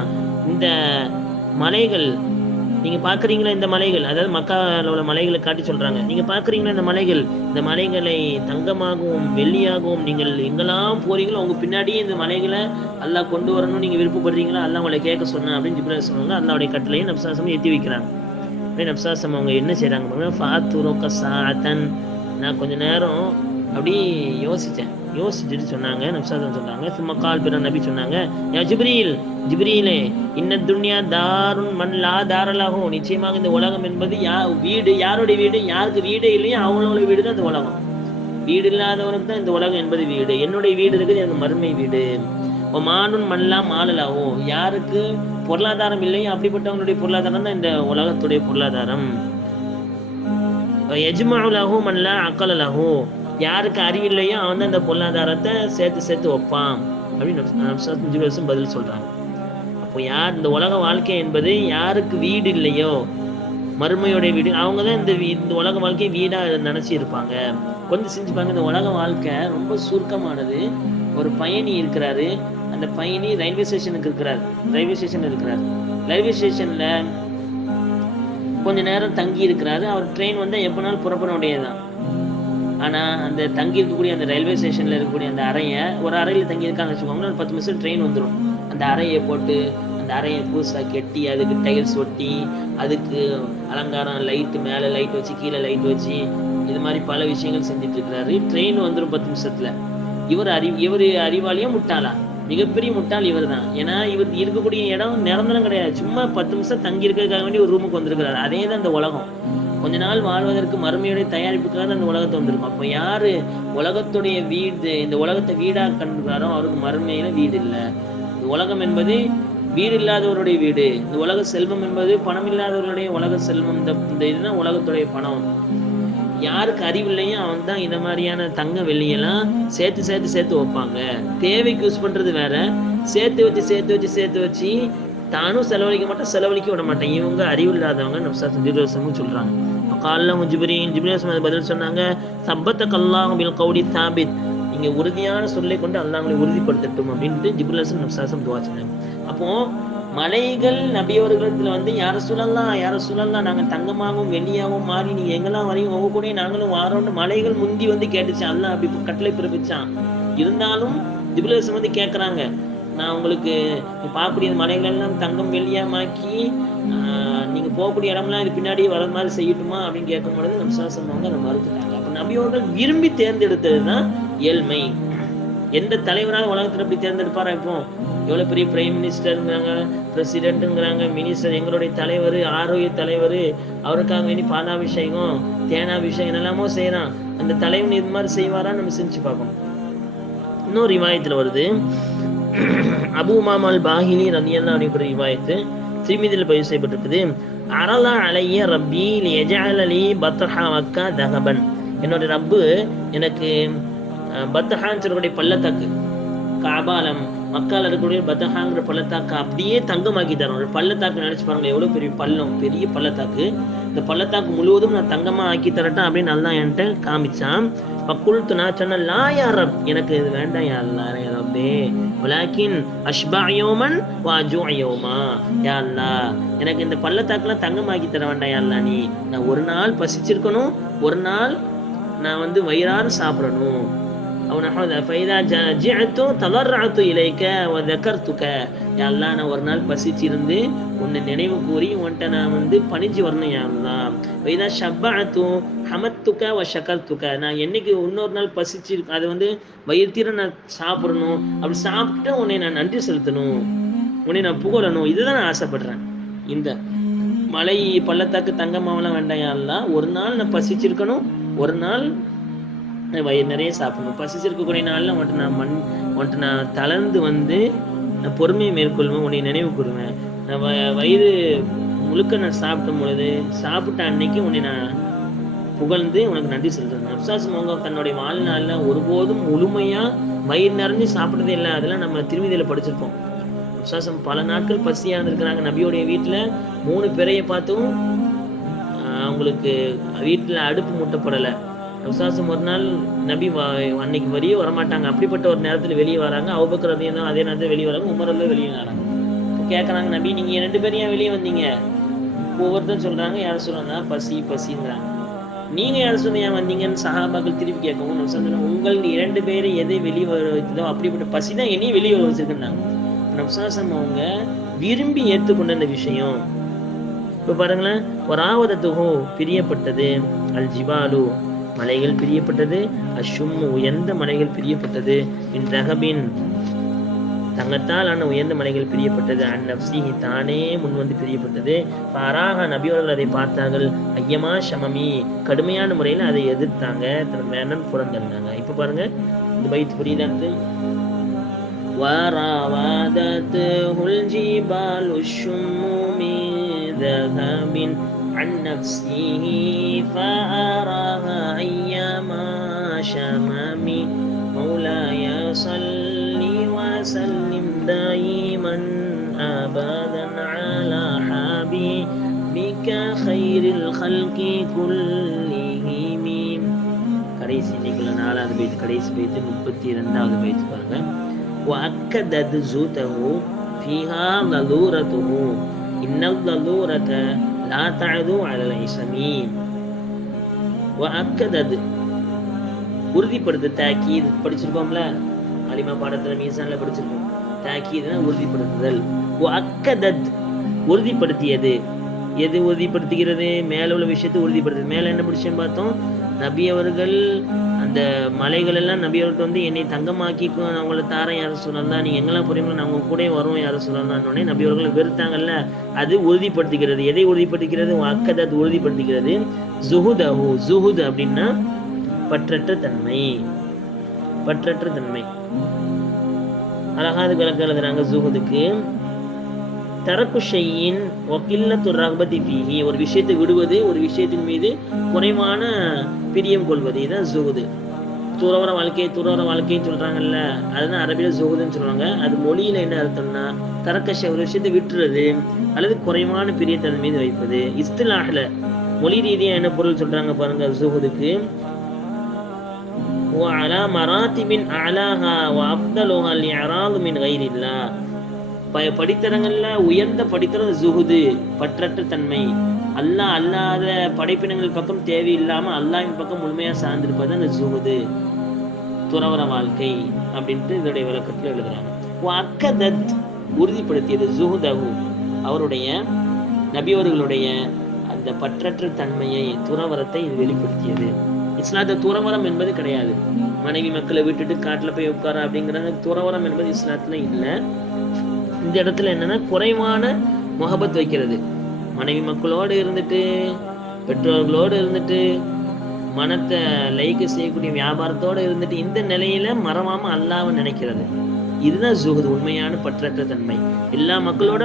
இந்த மலைகள் நீங்க பாக்குறீங்களா? இந்த மலைகள், அதாவது மக்கால உள்ள மலைகளை காட்டி சொல்றாங்க, நீங்க பாக்குறீங்களா இந்த மலைகள், இந்த மலைகளை தங்கமாகவும் வெள்ளியாகவும் நீங்கள் எங்கெல்லாம் போறீங்களோ உங்க பின்னாடியே இந்த மலைகளை அல்லாஹ் கொண்டு வரணும் நீங்க விருப்பப்படுறீங்களா? அல்லாஹ் உங்களை கேட்க சொன்னா அப்படின்னு ஜிப்ரீல் சொன்னாங்க. அல்லாஹ்வுடைய கட்டளையை நப்சாசம் ஏற்றி வைக்கிறாங்க. நப்சாசம் அவங்க என்ன செய்றாங்க? ஃபாத்துருக சாஅத்தன், நான் கொஞ்ச நேரம் அப்படி யோசிச்சுட்டு சொன்னாங்க. நப்சாசம் சொன்னாங்க, சும்மா கால் பிற நபி சொன்னாங்க, யா ஜிப்ரீல், ஜிப்ரீலே, இன்ன துன்யா தாருன் மன் லா தாரலஹு, நிச்சயமாக இந்த உலகம் என்பது வீடு, யாருடைய வீடு? யாருக்கு வீடே இல்லையோ அவங்களோட வீடு தான் இந்த உலகம். வீடு இல்லாதவனுக்கு தான் இந்த உலகம் என்பது வீடு. என்னுடைய வீடு இருக்குது, எனக்கு மறுமை வீடு. மானுன் மன்லா மாலலாவோ, யாருக்கு பொருளாதாரம் இல்லையோ அப்படிப்பட்டவங்களுடைய பொருளாதாரம் தான் இந்த உலகத்துடைய பொருளாதாரம். யஜ்மஉ லஹு மன் லா அக்ல லஹு, யாருக்கு அறிவில்லையோ அவன் தான் இந்த பொருளாதாரத்தை சேர்த்து வைப்பான் அப்படின்னு பதில் சொல்றாங்க. அப்போ யார் இந்த உலக வாழ்க்கை என்பது யாருக்கு வீடு இல்லையோ, மறுமையோடைய வீடு, அவங்க தான் இந்த உலக வாழ்க்கையை வீடா நினைச்சு இருப்பாங்க. கொஞ்சம் செஞ்சுப்பாங்க. இந்த உலக வாழ்க்கை ரொம்ப சுருக்கமானது. ஒரு பயணி இருக்கிறாரு, அந்த பயணி ரயில்வே ஸ்டேஷன்ல இருக்கிறார். ரயில்வே ஸ்டேஷன்ல கொஞ்ச நேரம் தங்கி இருக்கிறாரு. அவர் ட்ரெயின் வந்தா எப்பனாலும் புறப்பட வேண்டியதுதான். ஆனா அந்த தங்கி இருக்கக்கூடிய அந்த ரயில்வே ஸ்டேஷன்ல இருக்கக்கூடிய அந்த ஒரு அறையில தங்கி இருக்கான்னு வச்சுக்கோங்க, ஒரு 10 நிமிஷம் ட்ரெயின் வந்துடும். அந்த அறையை போட்டு அந்த அறையை புதுசா கெட்டி அதுக்கு டைல்ஸ் ஒட்டி அதுக்கு அலங்காரம், லைட்டு, மேல லைட் வச்சு கீழே லைட் வச்சு இது மாதிரி பல விஷயங்கள் செஞ்சுட்டு இருக்கிறாரு. ட்ரெயின் வந்துடும் 10 நிமிஷத்துல. இவர் அறிவாளியும் முட்டாளா? மிகப்பெரிய முட்டாள் இவர் தான். ஏன்னா இவர் இருக்கக்கூடிய இடம் நிரந்தரம் கிடையாது. சும்மா 10 நிமிஷம் தங்கி இருக்கிறதுக்காக வேண்டி ஒரு ரூமுக்கு வந்திருக்கிறாரு. அதே தான் இந்த உலகம். கொஞ்ச நாள் வாழ்வதற்கு மறுமையுடைய தயாரிப்புக்காக அந்த உலகத்தை வந்திருக்கும். அப்போ யாரு உலகத்துடைய வீடு, இந்த உலகத்தை வீடா கண்டுறாரோ அவருக்கு மறுமையில வீடு இல்லை. இந்த உலகம் என்பது வீடு இல்லாதவருடைய வீடு. இந்த உலக செல்வம் என்பது பணம் இல்லாதவருடைய உலக செல்வம். இந்த இதுதான் உலகத்துடைய பணம். யாருக்கு அறிவில்லையோ அவன் தான் இந்த மாதிரியான தங்க வெள்ளியெல்லாம் சேர்த்து வைப்பாங்க. தேவைக்கு யூஸ் பண்றது வேற, சேர்த்து வச்சு தானும் செலவழிக்க மாட்டேன், செலவழிக்க விட மாட்டேன். இவங்க அறிவு இல்லாதவங்க நப்சாசமும் சொல்றாங்க. காலம் ஜிப்ரீல் பதில் சொன்னாங்க, சப்பத்தக அல்லாஹு பில் கௌலி சாபித், நீங்க உறுதியான சொல்லை கொண்டு அல்லாஹ் உங்களை உறுதிப்படுத்தட்டும் அப்படின்ட்டு ஜிப்ரீல் நப்சாசம் துஆ சொன்னாங்க. அப்போ மலைகள் நபியவர்களிடத்துல யார சொல்லலாம் நாங்க தங்கமாகவும் வெள்ளியாகவும் மாறி நீங்க எங்கெல்லாம் வரையும் உங்க கூட நாங்களும் வாரோம்னு மலைகள் முந்தி கேட்டுச்சு. அல்லாஹ் அப்படி கட்டளை பிறப்பிச்சான். இருந்தாலும் ஜிப்ரீல் கேட்கறாங்க, நான் உங்களுக்கு பார்க்கக்கூடிய மலைகள் எல்லாம் தங்கம் வெள்ளியாமாக்கி நீங்க போகக்கூடிய இடம்லாம் இது பின்னாடி வர மாதிரி செய்யட்டுமா அப்படின்னு கேட்கும் பொழுது நம்சாசம் அதை மறுத்துட்டாங்க. அப்ப நபியோர்கள் விரும்பி தேர்ந்தெடுத்ததுதான் ஏழ்மை. எந்த தலைவராக உலகத்துல அப்படி தேர்ந்தெடுப்பாரா? இப்போ எவ்வளவு பெரிய பிரைம் மினிஸ்டருங்கிறாங்க, பிரசிடென்ட்ங்கிறாங்க, மினிஸ்டர், எங்களுடைய தலைவர், ஆரோக்கிய தலைவர், அவருக்காக வேண்டி பாலாபிஷேகம், தேனாபிஷேகம் எல்லாமோ செய்யறான். அந்த தலைவன் இது மாதிரி செய்வாரா? நம்ம செஞ்சு பார்க்கணும். இன்னொரு ரிவாயத்துல வருது, அபூ உமாமா அல் பாஹிலி ரலியல்லாஹு அன்ஹு ரிவாயத்து திர்மிதியில் பதிவு செய்யப்பட்டிருக்குது. அரலா அலைய ரப்பி லியஜஅல லி பத்ஹா மக்கா தஹபன், என்னோட ரப்பு எனக்கு பத்ஹான்னு சொல்லக்கூடிய பள்ளத்தாக்கு, காபாலம் மக்கால இருக்கக்கூடிய பத்ஹாங்கிற பள்ளத்தாக்கு அப்படியே தங்கமாக்கி தரோம். ஒரு பள்ளத்தாக்கு நினைச்சு பாருங்க, எவ்வளவு பெரிய பள்ளம், பெரிய பள்ளத்தாக்கு. இந்த பள்ளத்தாக்கு முழுவதும் நான் தங்கமா ஆக்கி தரட்டேன் அப்படின்னு நல்லா என்கிட்ட காமிச்சான். பக்குல்து, நான் சொன்ன, லா யா ரப், எனக்கு இது வேண்டாம் யா அல்லாஹ் யா ரப்பே, வலாக்கின் அஷ்பா யௌமன் வ அஜூ யௌமா, யா அல்லாஹ் எனக்கு இந்த பள்ளத்தாக்குலாம் தங்கமாக்கி தர வேண்டாம் யா அல்லாஹ், நான் ஒரு நாள் பசிச்சிருக்கணும், ஒரு நாள் நான் வயிறார சாப்பிடணும். நான் ஒரு நாள் பசிச்சிருந்து உன்னை நினைவு கூறி உன்கிட்ட நான் பணிஞ்சு வரணும் யா அல்லாஹ். நான் என்னைக்கு இன்னொரு நாள் பசிச்சு அது வயிறு தீர நான் சாப்பிடணும், அப்படி சாப்பிட்டு உன்னை நான் நன்றி செலுத்தணும், உன்னை நான் புகழணும், இதுதான் நான் ஆசைப்படுறேன். இந்த மலை பள்ளத்தாக்கு தங்கமாவெல்லாம் வேண்டாம் யா அல்லாஹ், ஒரு நாள் நான் பசிச்சிருக்கணும், ஒரு நாள் வயிறு நிறைய சாப்பிடணும். பசிச்சிருக்கக்கூடிய நாள்ல உன்ட்டு நான் தளர்ந்து நான் பொறுமையை மேற்கொள்வேன், உன்னை நினைவு கூறுவேன். நான் வயிறு முழுக்க நான் சாப்பிடும் பொழுது சாப்பிட்ட அன்னைக்கு உன்னை நான் புகழ்ந்து உனக்கு நன்றி செலுத்துறேன். நப்சாசம் அவங்க தன்னுடைய வாழ்நாள்ல ஒருபோதும் முழுமையா வயிறு நிறைஞ்சு சாப்பிட்டதே இல்லை. அதெல்லாம் நம்ம திருமதியில படிச்சிருப்போம். நப்சாசம் பல நாட்கள் பசியா இருந்திருக்கிறாங்க. நபியோடைய வீட்டுல 3 பேரைய பார்த்தும் அவங்களுக்கு வீட்டுல அடுப்பு மூட்டப்படலை. நப்சாசம் ஒரு நாள் நபி அன்னைக்கு வெளியே வரமாட்டாங்க. அப்படிப்பட்ட ஒரு நேரத்துல வெளியே வராங்க. அபூபக்கர் ரலியல்லாஹு அதே நேரத்துல வெளியே வராங்க. உமர் ரலியல்லாஹு வெளியே வராங்க. கேட்கறாங்க, நபி நீங்க 2 பேரும் ஏன் வெளியே வந்தீங்க? ஒவ்வொருத்தரும் சொல்றாங்க, யாரும் சொல்றாங்க பசிங்கிறாங்க. நீங்க யாரும் சொன்ன ஏன் வந்தீங்கன்னு சஹாபாக்கள் திருப்பி கேட்கவும் நப்சாசம் உங்கள் 2 பேரை எதை வெளியே வர வைத்ததோ அப்படிப்பட்ட பசி தான் என்னையும் வெளியே வர வச்சிருக்காங்க. நப்சாசம் அவங்க விரும்பி ஏற்றுக்கொண்ட இந்த விஷயம். இப்ப பாருங்களேன், வராவதத்துஹு பிரியப்பட்டது, அல் ஜிபாலு மலைகள் பிரியப்பட்டது, அஷும்மு உயர்ந்த மலைகள் பிரியப்பட்டது, மின் ரஹபின் தங்கத்தால் ஆன உயர்ந்த மலைகள் பிரியப்பட்டது, அன் நஃப்ஸிஹி தானே முன் பிரியப்பட்டது. பாராக நபியவர்கள் அதை பார்த்தார்கள், ஐயமா ஷமமி கடுமையான முறையில் அதை எதிர்த்தாங்க, தன் வேணம் புறந்தந்தாங்க. இப்ப பாருங்க இந்த பைத் புரியுதாத்து, வராவதத்துஹுல் ஜிபாலு ஷும்மு மின் ரஹபின் عن نفسه فأراها أيما شمامي مولاي صل وسلم دائما أبدا على حبيبك خير الخلق كلهم. கடைசி இன்னைக்குள்ள 4வது பைத், கடைசி பைத்து 32வது பைத்து பாருங்க. وأكدت زوته فيها ضرورته إن الضرورة لا تعدو على العصم. وأكدت உறுதிப்படுத்து, தாக்கீத் படிச்சிருக்கோம்ல, அலிமா பாடத்துல மீசான்ல படிச்சிருக்கோம். தாக்கீத்னா உறுதிப்படுத்துதல். وأكدت உறுதிப்படுத்தியது. எது உறுதிப்படுத்துகிறது? மேல உள்ள விஷயத்தை உறுதிப்படுத்துது. மேல என்ன படிச்சோம் பார்த்தோம்? நபி அவர்கள் அந்த மலைகள் எல்லாம் நபி அவர்கள் வந்து என்னை தங்கமாக்கி அவங்கள தாரேன் யார சொல்லலாம், நீங்க எங்கெல்லாம் போறீங்களோ நாங்க கூட வரோம் யார சொல்லலாம்னு நபி அவர்கள் வெறுத்தாங்கல்ல, அது உறுதிப்படுத்துகிறது. எதை உறுதிப்படுத்துகிறது? அக்கதத் உறுதிப்படுத்துகிறது. ஜுஹுதஹு, ஜுஹுத் அப்படின்னா பற்றற்ற தன்மை. பற்றற்ற தன்மை அழகாது விளக்க எழுதுறாங்க ஜுஹுதுக்கு. தரக்கு ஷையின் வகில்லத்து ரஹ்பதி ஃபீஹி, ஒரு விஷயத்தை விடுவது, ஒரு விஷயத்தின் மீது குறைவான பிரியம் கொள்வது, இதுதான் ஜுஹுது. துறவர வாழ்க்கைன்னு சொல்றாங்கல்ல, அதுதான் அரபியில ஜுஹுதுன்னு சொல்லுவாங்க. அது மொழியில என்ன அர்த்தம்னா தரக்கஷ, ஒரு விஷயத்தை விட்டுறது அல்லது குறைவான பிரியத்தன் மீது வைப்பது. இஸ்திலாஹ்ல மொழி ரீதியா என்ன பொருள் சொல்றாங்க பாருங்க ஜுஹுதுக்கு. وعلى مراتب أعلاها وأفضلها الإعراض من غير الله. படித்தரங்கள்ல உயர்ந்த படித்தரம் ஜுஹுது, பற்றற்ற தன்மை. அல்லாஹ் அல்லாத படைப்பினங்கள் பக்கம் தேவையில்லாம அல்லாஹ்வின் பக்கம் முழுமையா சார்ந்திருப்பது அந்த ஜுஹுது, துறவர வாழ்க்கை அப்படின்ட்டு இதோடைய விளக்கத்தில் எழுதுறாங்க. அக்கதத் உறுதிப்படுத்தியது, ஜுஹுதஹு அவருடைய நபியவர்களுடைய அந்த பற்றற்ற தன்மையை, துறவரத்தை இது வெளிப்படுத்தியது. இஸ்லாத்த துறவரம் என்பது கிடையாது. மனைவி மக்களை விட்டுட்டு காட்டுல போய் உட்கார அப்படிங்கிறது துறவரம் என்பது இஸ்லாத்துல இல்லை. இந்த இடத்துல என்னன்னா குறைவான முஹப்பத் வைக்கிறது. மனைவி மக்களோடு இருந்துட்டு, பெற்றோர்களோடு இருந்துட்டு, மனத்தை லைக்கு செய்யக்கூடிய வியாபாரத்தோடு இருந்துட்டு, இந்த நிலையில மறவாம அல்லாஹ்வை நினைக்கிறது. இதுதான் ஜுஹுத், உண்மையான பற்றற்ற தன்மை. எல்லா மக்களோட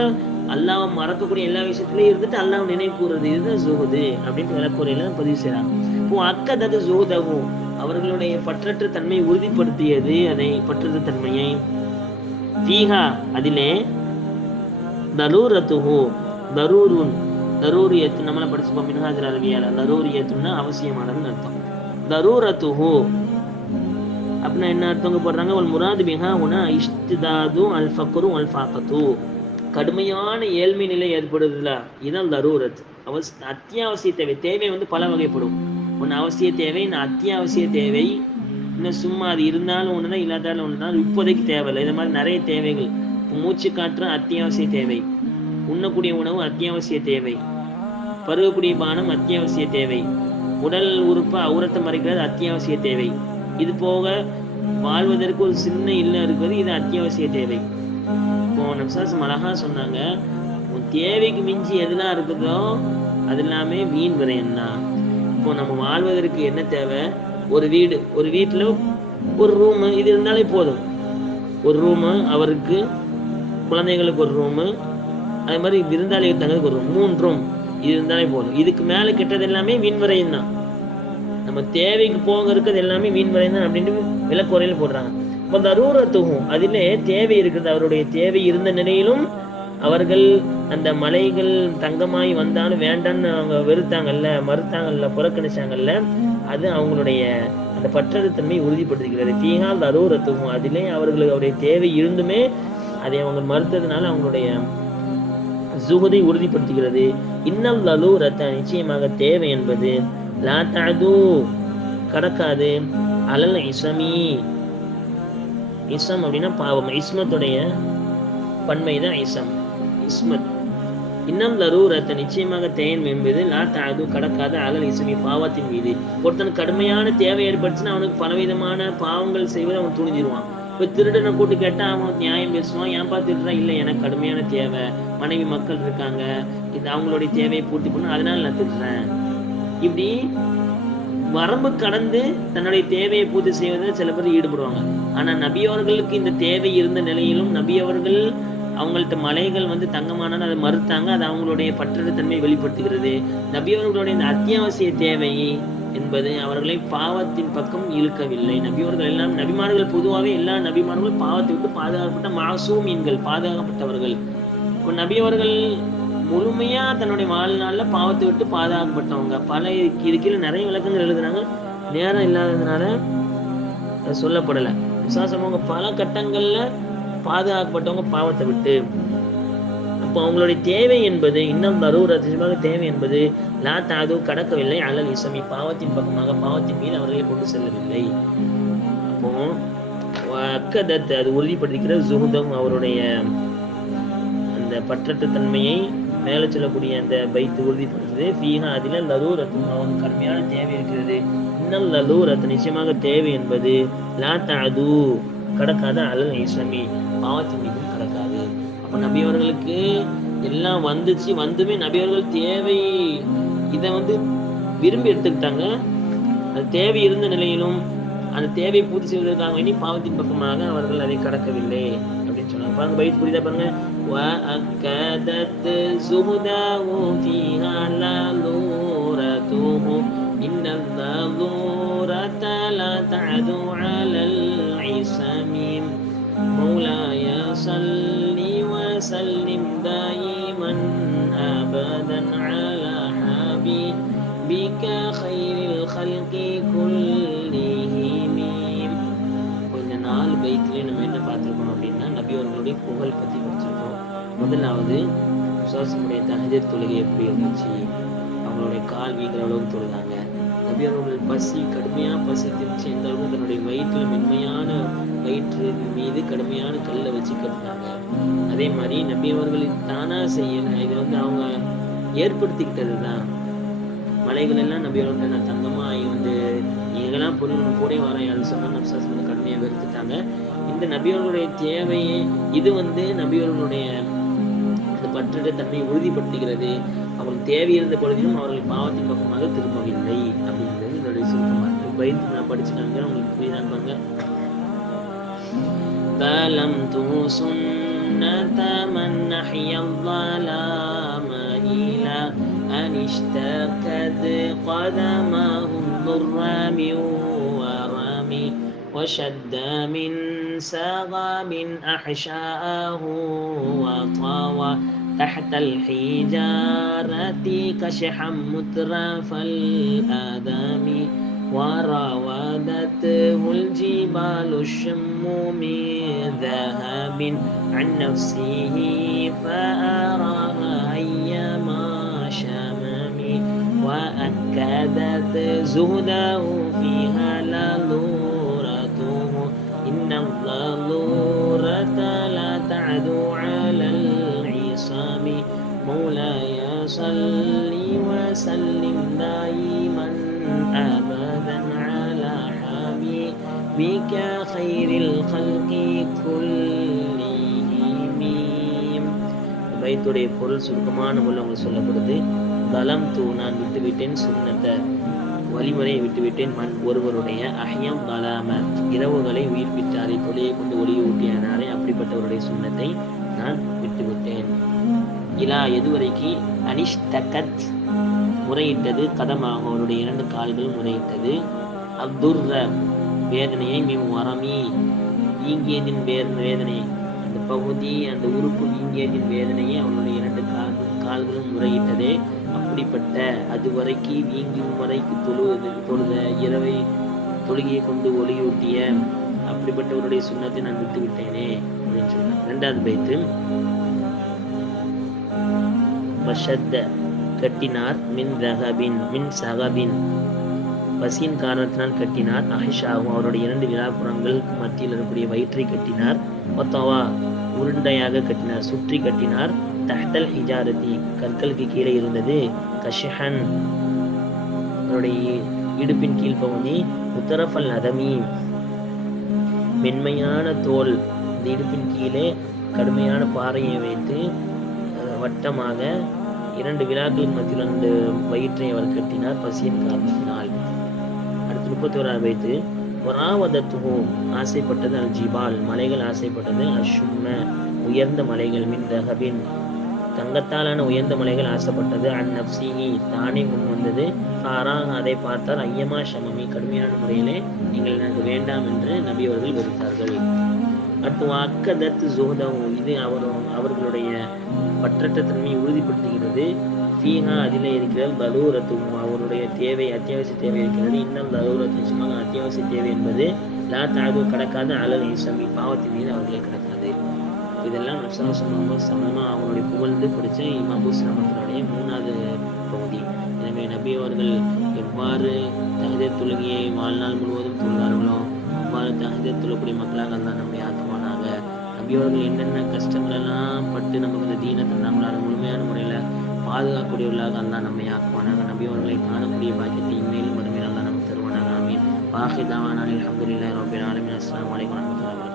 அல்லாஹ்வை மறக்கக்கூடிய எல்லா விஷயத்திலயும் இருந்துட்டு அல்லாஹ்வை நினைவு கூறுறது, இதுதான் ஜுஹுது அப்படின்னு விளக்குறையில பதிவு செய்யறாங்க. இப்போ அக்கதது ஜுஹுதஹு அவர்களுடைய பற்றற்ற தன்மை உறுதிப்படுத்தியது, அதை பற்றற்ற தன்மையை. ஃபீஹா அதிலே தரூரத்துஹு, தரூருன் தரூரியத்து நம்மள படிச்சுப்போம் மின்ஹாஜுல் அரபியால. தரூரியத்துன்னா அவசியமானதுன்னு அர்த்தம். தரூரத்துஹு அப்படின்னா என்ன அர்த்தங்க போடுறாங்க? வல் முராது பிஹா ஹுனா இஷ்திதாது அல் ஃபக்ரு வல் ஃபாகத்து, கடுமையான ஏழ்மை நிலை ஏற்படுதுல, இதுதான் தரூரத். அத்தியாவசிய தேவை. தேவை வந்து பல வகைப்படும். ஒன்று அவசிய தேவை, இன்னும் அத்தியாவசிய தேவை, இன்னும் சும்மா அது இருந்தாலும் ஒண்ணுதான் இல்லாதாலும் ஒண்ணுதான், இப்போதைக்கு தேவையில்லை. இது மாதிரி நிறைய தேவைகள். மூச்சு காற்று அத்தியாவசிய தேவை, உண்ணக்கூடிய உணவு அத்தியாவசிய தேவை, பருகக்கூடிய பானம் அத்தியாவசிய தேவை, உடல் உறுப்பை அவுரத்தை மறைக்கிறது அத்தியாவசிய தேவை. இது போக வாழ்வதற்கு ஒரு சின்ன இல்லம் இருக்குது, இது அத்தியாவசிய தேவை. இப்போ நம்சாஸ் அழகா சொன்னாங்க, உன் தேவைக்கு மிஞ்சி எதெல்லாம் இருக்குதோ அது எல்லாமே வீண் விரயம்னா. இப்போ நம்ம வாழ்வதற்கு என்ன தேவை? ஒரு வீடு, ஒரு வீட்டுல ஒரு ரூமு, இது இருந்தாலே போதும். ஒரு ரூமு, அவருக்கு குழந்தைகளுக்கு ஒரு ரூமு, அதே மாதிரி விருந்தாளிகள் தங்கிறதுக்கு ஒரு ரூம், 3 ரூம், இது இருந்தாலே போதும். இதுக்கு மேல கெட்டது எல்லாமே வீண் விரயம் தான். நம்ம தேவைக்கு போக இருக்கிறது எல்லாமே வீண் விரயம் தான் அப்படின்ட்டு விளக்குறையில போடுறாங்க. இப்போ தரூரத்துஹு அதிலே தேவை இருக்குது. அவருடைய தேவை இருந்த நிலையிலும் அவர்கள் அந்த மலைகள் தங்கமாய் வந்தாலும் வேண்டான்னு அவங்க வெறுத்தாங்கல்ல, மறுத்தாங்கல்ல, புறக்கணிச்சாங்கல்ல, அது அவங்களுடைய அந்த பற்றற்ற தன்மை உறுதிப்படுத்துகிறது. ஃபீஹால் தரூரத்துஹு அதிலே அவர்களுக்கு அவருடைய தேவை இருந்துமே அதை அவங்க மறுத்ததுனால அவங்களுடைய ஜுஹுதை உறுதிப்படுத்துகிறது. இன்னல் தரூரத்த நிச்சயமாக தேவை என்பது லா தஅது கடக்காது அலல் இஸ்மி, இஸ்ம் அப்படின்னா பாவம், இஸ்மத்துடைய பன்மைதான் இஸ்ம், இஸ்மத். இன்னும் தரூரத்தை நிச்சயமாக தேவை என்பது லா தஅது கடக்காத அலல் இஸ்மி பாவத்தின் மீது. ஒருத்தனுக்கு கடுமையான தேவை ஏற்படுச்சுன்னா அவனுக்கு பலவிதமான பாவங்கள் செய்வதை அவன் துணிஞ்சிருவான். இப்போ திருடனை கூட்டு கேட்டா அவன் நியாயம் பேசுவான், ஏன் பார்த்துட்டுறா, இல்லை எனக்கு கடுமையான தேவை, மனைவி மக்கள் இருக்காங்க, இது அவங்களுடைய தேவையை பூர்த்தி பண்ண, அதனால நான் திட்டுறேன். இப்படி வரம்பு கடந்து தன்னுடைய தேவையை பூர்த்தி செய்வதில் சில பேர் ஈடுபடுவாங்க. ஆனா நபி அவர்களுக்கு இந்த தேவை இருந்த நிலையிலும் நபி அவர்கள் அவங்கள்ட்ட மலைகள் வந்து தங்கமான அதை மறுத்தாங்க. அது அவங்களுடைய பற்றற்ற தன்மையை வெளிப்படுத்துகிறது. நபி அவர்களுடைய இந்த அத்தியாவசிய தேவை என்பது அவர்களை பாவத்தின் பக்கம் இழுக்கவில்லை. நபியவர்கள் எல்லாம், நபிமார்கள் பொதுவாகவே எல்லா நபிமார்களும் பாவத்தை விட்டு பாதுகாக்கப்பட்ட மாசூமீன்கள், பாதுகாக்கப்பட்டவர்கள். இப்போ நபியவர்கள் முழுமையா தன்னுடைய வாழ்நாள்ல பாவத்தை விட்டு பாதுகாக்கப்பட்டவங்க. பல கீழே நிறைய விளக்கங்கள் எழுதுறாங்க, நேரம் இல்லாததுனால சொல்லப்படலை. விசுவாசவங்க பல கட்டங்கள்ல பாதுகாக்கப்பட்டவங்க பாவத்தை விட்டு. அப்போ அவங்களுடைய தேவை என்பது இன்னும் தரூரமாக தேவை என்பது லா தாது கடக்கவில்லை அலல் இசமி, பாவத்தின் பக்கமாக, பாவத்தின் மீது அவர்களை கொண்டு செல்லவில்லை. அப்போ அக்கதத் அது உறுதிப்படுத்திக்கிற ஜுஹுதம், அவருடைய அந்த பற்றற்ற தன்மையை மேலே சொல்லக்கூடிய அந்த பைத்து உறுதிப்படுத்துது. ஃபீஹா அதில் லரூரத்தும், அவனுக்கு கடுமையான தேவை இருக்கிறது. இன்னல் லரூரத் நிச்சயமாக தேவை என்பது லா தாது கடக்காத அலல் இஸ்லாமி, பாவத்தின் மீதும் கடக்காது. அப்போ நபியவர்களுக்கு எல்லாம் வந்துச்சு, வந்துமே நபியவர்கள் தேவை இதை விரும்பி எடுத்துக்கிட்டாங்க. அது தேவை இருந்த நிலையிலும் அந்த தேவையை பூர்த்தி செய்வதற்காக வேண்டி பாவத்தின் பக்கமாக அவர்கள் அதை கடக்கவில்லை அப்படின்னு சொன்னாங்க. பாருங்க பைத் புரியுதா பாருங்க. وَأَكَّدَتْ زُهْدَهُ فِيهَا لَضُورَتُهُ إِنَّ الضَّرُورَةَ لَا تَعْدُو عَلَى الْعِصَمِ مولاي صل وسلم دائما أبدا على حبيبك خير الخلق كلهم. கொஞ்ச நாள் பைத்திலே நம்ம என்ன பார்த்துருக்கோம் அப்படின்னா, நபியவர்களுடைய புகழ் பற்றி படிச்சிருக்கோம். முதலாவது விசுவாசமுடைய தஹஜ்ஜுத் தொழுகை எப்படி இருந்துச்சு, அவங்களுடைய கால் வீக்கிற அளவுக்கு தொழுதாங்க. நபியவர்கள் பசி, கடுமையான பசி திருச்சி எந்த அளவுக்கு தன்னுடைய வயிற்றுல மென்மையான வயிற்று மீது கடுமையான கல்லை வச்சு கட்டினாங்க. அதே மாதிரி நபியவர்கள் தானா செய்யல, இது அவங்க ஏற்படுத்திக்கிட்டது தான். மலைகள் எல்லாம் நபியவர்கள் நான் தங்கமா எங்கெல்லாம் பொருள் கூட வரையான்னு சொன்னா நபிசாஸ் கடுமையாக வெறுத்துட்டாங்க. இந்த நபியவர்களுடைய தேவையை இது நபியவர்களுடைய பற்ற தன்மையை உறுதிப்படுத்துகிறது. அவர்கள் தேவை இருந்த பொழுதிலும் அவர்கள் பாவத்தின் பக்கமாக திரும்பவில்லை அப்படிங்கிறது என்னுடைய சுருக்கமாக பயிற்சி நான் படிச்சுட்டாங்க. அவங்களுக்கு புரியுதாங்க. ظلمت سنة من نحيا الظلام إلى أن اشتكت قدمه الضر من ورم وشد من سغام أحشاءه وطوى تحت الحجارة كشحا مترف الآدم وراودته الجبال الشم من ذهب عن نفسه فأراها أيما شمم وأكدت زهده فيها لضورته إن الضرورة لا تعدو على العصام مولاي صل وسلم دائما أبدا على حبيبك خير الخلق كلهم. பைத்துடைய பொருள் சுருக்கமான மூலம் சொல்லப்படுது. தலம் தூ நான் விட்டுவிட்டேன், சுன்னத்தை வழிமுறையை விட்டுவிட்டேன், மண் ஒருவருடைய அஹ்யம் தலாம இரவுகளை உயிர்ப்பித்தாரை தொலையை கொண்டு ஒளியூட்டியானாரே அப்படிப்பட்டவருடைய சுன்னத்தை நான் விட்டுவிட்டேன். இலா எதுவரைக்கு அனிஷ்தகத் முறையிட்டது, கதமாக அவருடைய 2 கால்கள் முறையிட்டது, அப்துர்ர வேதனையை மிம் வரமி வீங்கியதின் வேதனை, அந்த பகுதி அந்த உறுப்பு வீங்கியதின் வேதனையை அவருடைய 2 கால்களும் முறையிட்டதே. அப்படிப்பட்ட அதுவரைக்கு வீங்கும் வரைக்கு தொழுத இரவை தொழுகையை கொண்டு ஒளியூட்டிய அப்படிப்பட்டவருடைய சுன்னத்தை நான் விட்டு விட்டேனே அப்படின்னு சொன்னார். 2வது பைத்து வஷத்த கட்டினார், மின் ரஹபின் மின் சகபின் பசியின் காரணத்தினால் கட்டினார், அஹிஷாவும் அவருடைய 2 விழாப்புறங்களுக்கு மத்தியில் இருக்கக்கூடிய வயிற்றை கட்டினார், ஒத்தவா உருண்டையாக கட்டினார், சுற்றி கட்டினார், தஹ்தல் ஹிஜாரதி கற்களுக்கு கீழே இருந்தது, கஷஹன் அவருடைய இடுப்பின் கீழ் பகுதி, உத்தரஃபல் அதமி மென்மையான தோல், இந்த இடுப்பின் கீழே கடுமையான பாறையை வைத்து வட்டமாக 2 விழாக்களின் மத்தியில் 2 வயிற்றை அவர் கட்டினார் பசியின் காரணத்தினால். அடுத்து 31வது வைத்து வராவதத்துஹு ஆசைப்பட்டது, அல் ஜிபால் மலைகள் ஆசைப்பட்டது, அஷும்ம உயர்ந்த மலைகள், மின் ரஹபின் தங்கத்தாலான உயர்ந்த மலைகள் ஆசைப்பட்டது. நப்சிஹி தானே முன் வந்தது. அதை பார்த்தால் ஐயமா ஷமமி கடுமையான முறையிலே நீங்கள் எனக்கு வேண்டாம் என்று நபி அவர்கள் வெறுத்தார்கள். அடுத்து அக்கதத்து ஜோதவும் இது அவர்களுடைய பற்றற்ற தன்மையை உறுதிப்படுத்துகிறது. ஃபீஹா அதிலே இருக்கிறது தலூரத்தும் அவருடைய தேவை அத்தியாவசிய தேவை இருக்கிறது. இன்னும் தலூரத்து நிச்சயமாக அத்தியாவசிய தேவை என்பது லா தாகு கடக்காத அலல் இசமி பாவத்தின் மீது அவர்களே கிடக்கிறது. இதெல்லாம் சமமாக அவங்களுடைய புகழ்ந்து படித்த இமாம் பூசி ரஹ்மத்துல்லாஹி 3வது பகுதி. எனவே நபி அவர்கள் எவ்வாறு தஹஜ்ஜுத் தொழுகையை வாழ்நாள் முழுவதும் தொழுவார்களோ அவ்வாறு தஹஜ்ஜுத் தொழக்கூடிய மக்களாக அல்லாஹ் நம்மை ஆக்குவானாக. நபி அவர்கள் என்னென்ன கஷ்டங்களெல்லாம் பட்டு நமக்கு இந்த தீனை தந்தாங்களால் முழுமையான முறையில் பாதுகாக்கக்கூடியவர்களாக அல்லாஹ் நம்மை ஆக்குவானாக. நபி அவர்களை காணக்கூடிய பாக்கியத்தை இன்மையிலும் மறுமையில் அல்லாஹ் நமக்கு தருவானாக. ஆமீன். வாஹிர் தாவானா அல்ஹம்துலில்லாஹி ரப்பில் ஆலமீன். அஸ்ஸலாமு அலைக்கும் வரஹ்மத்துல்லாஹி.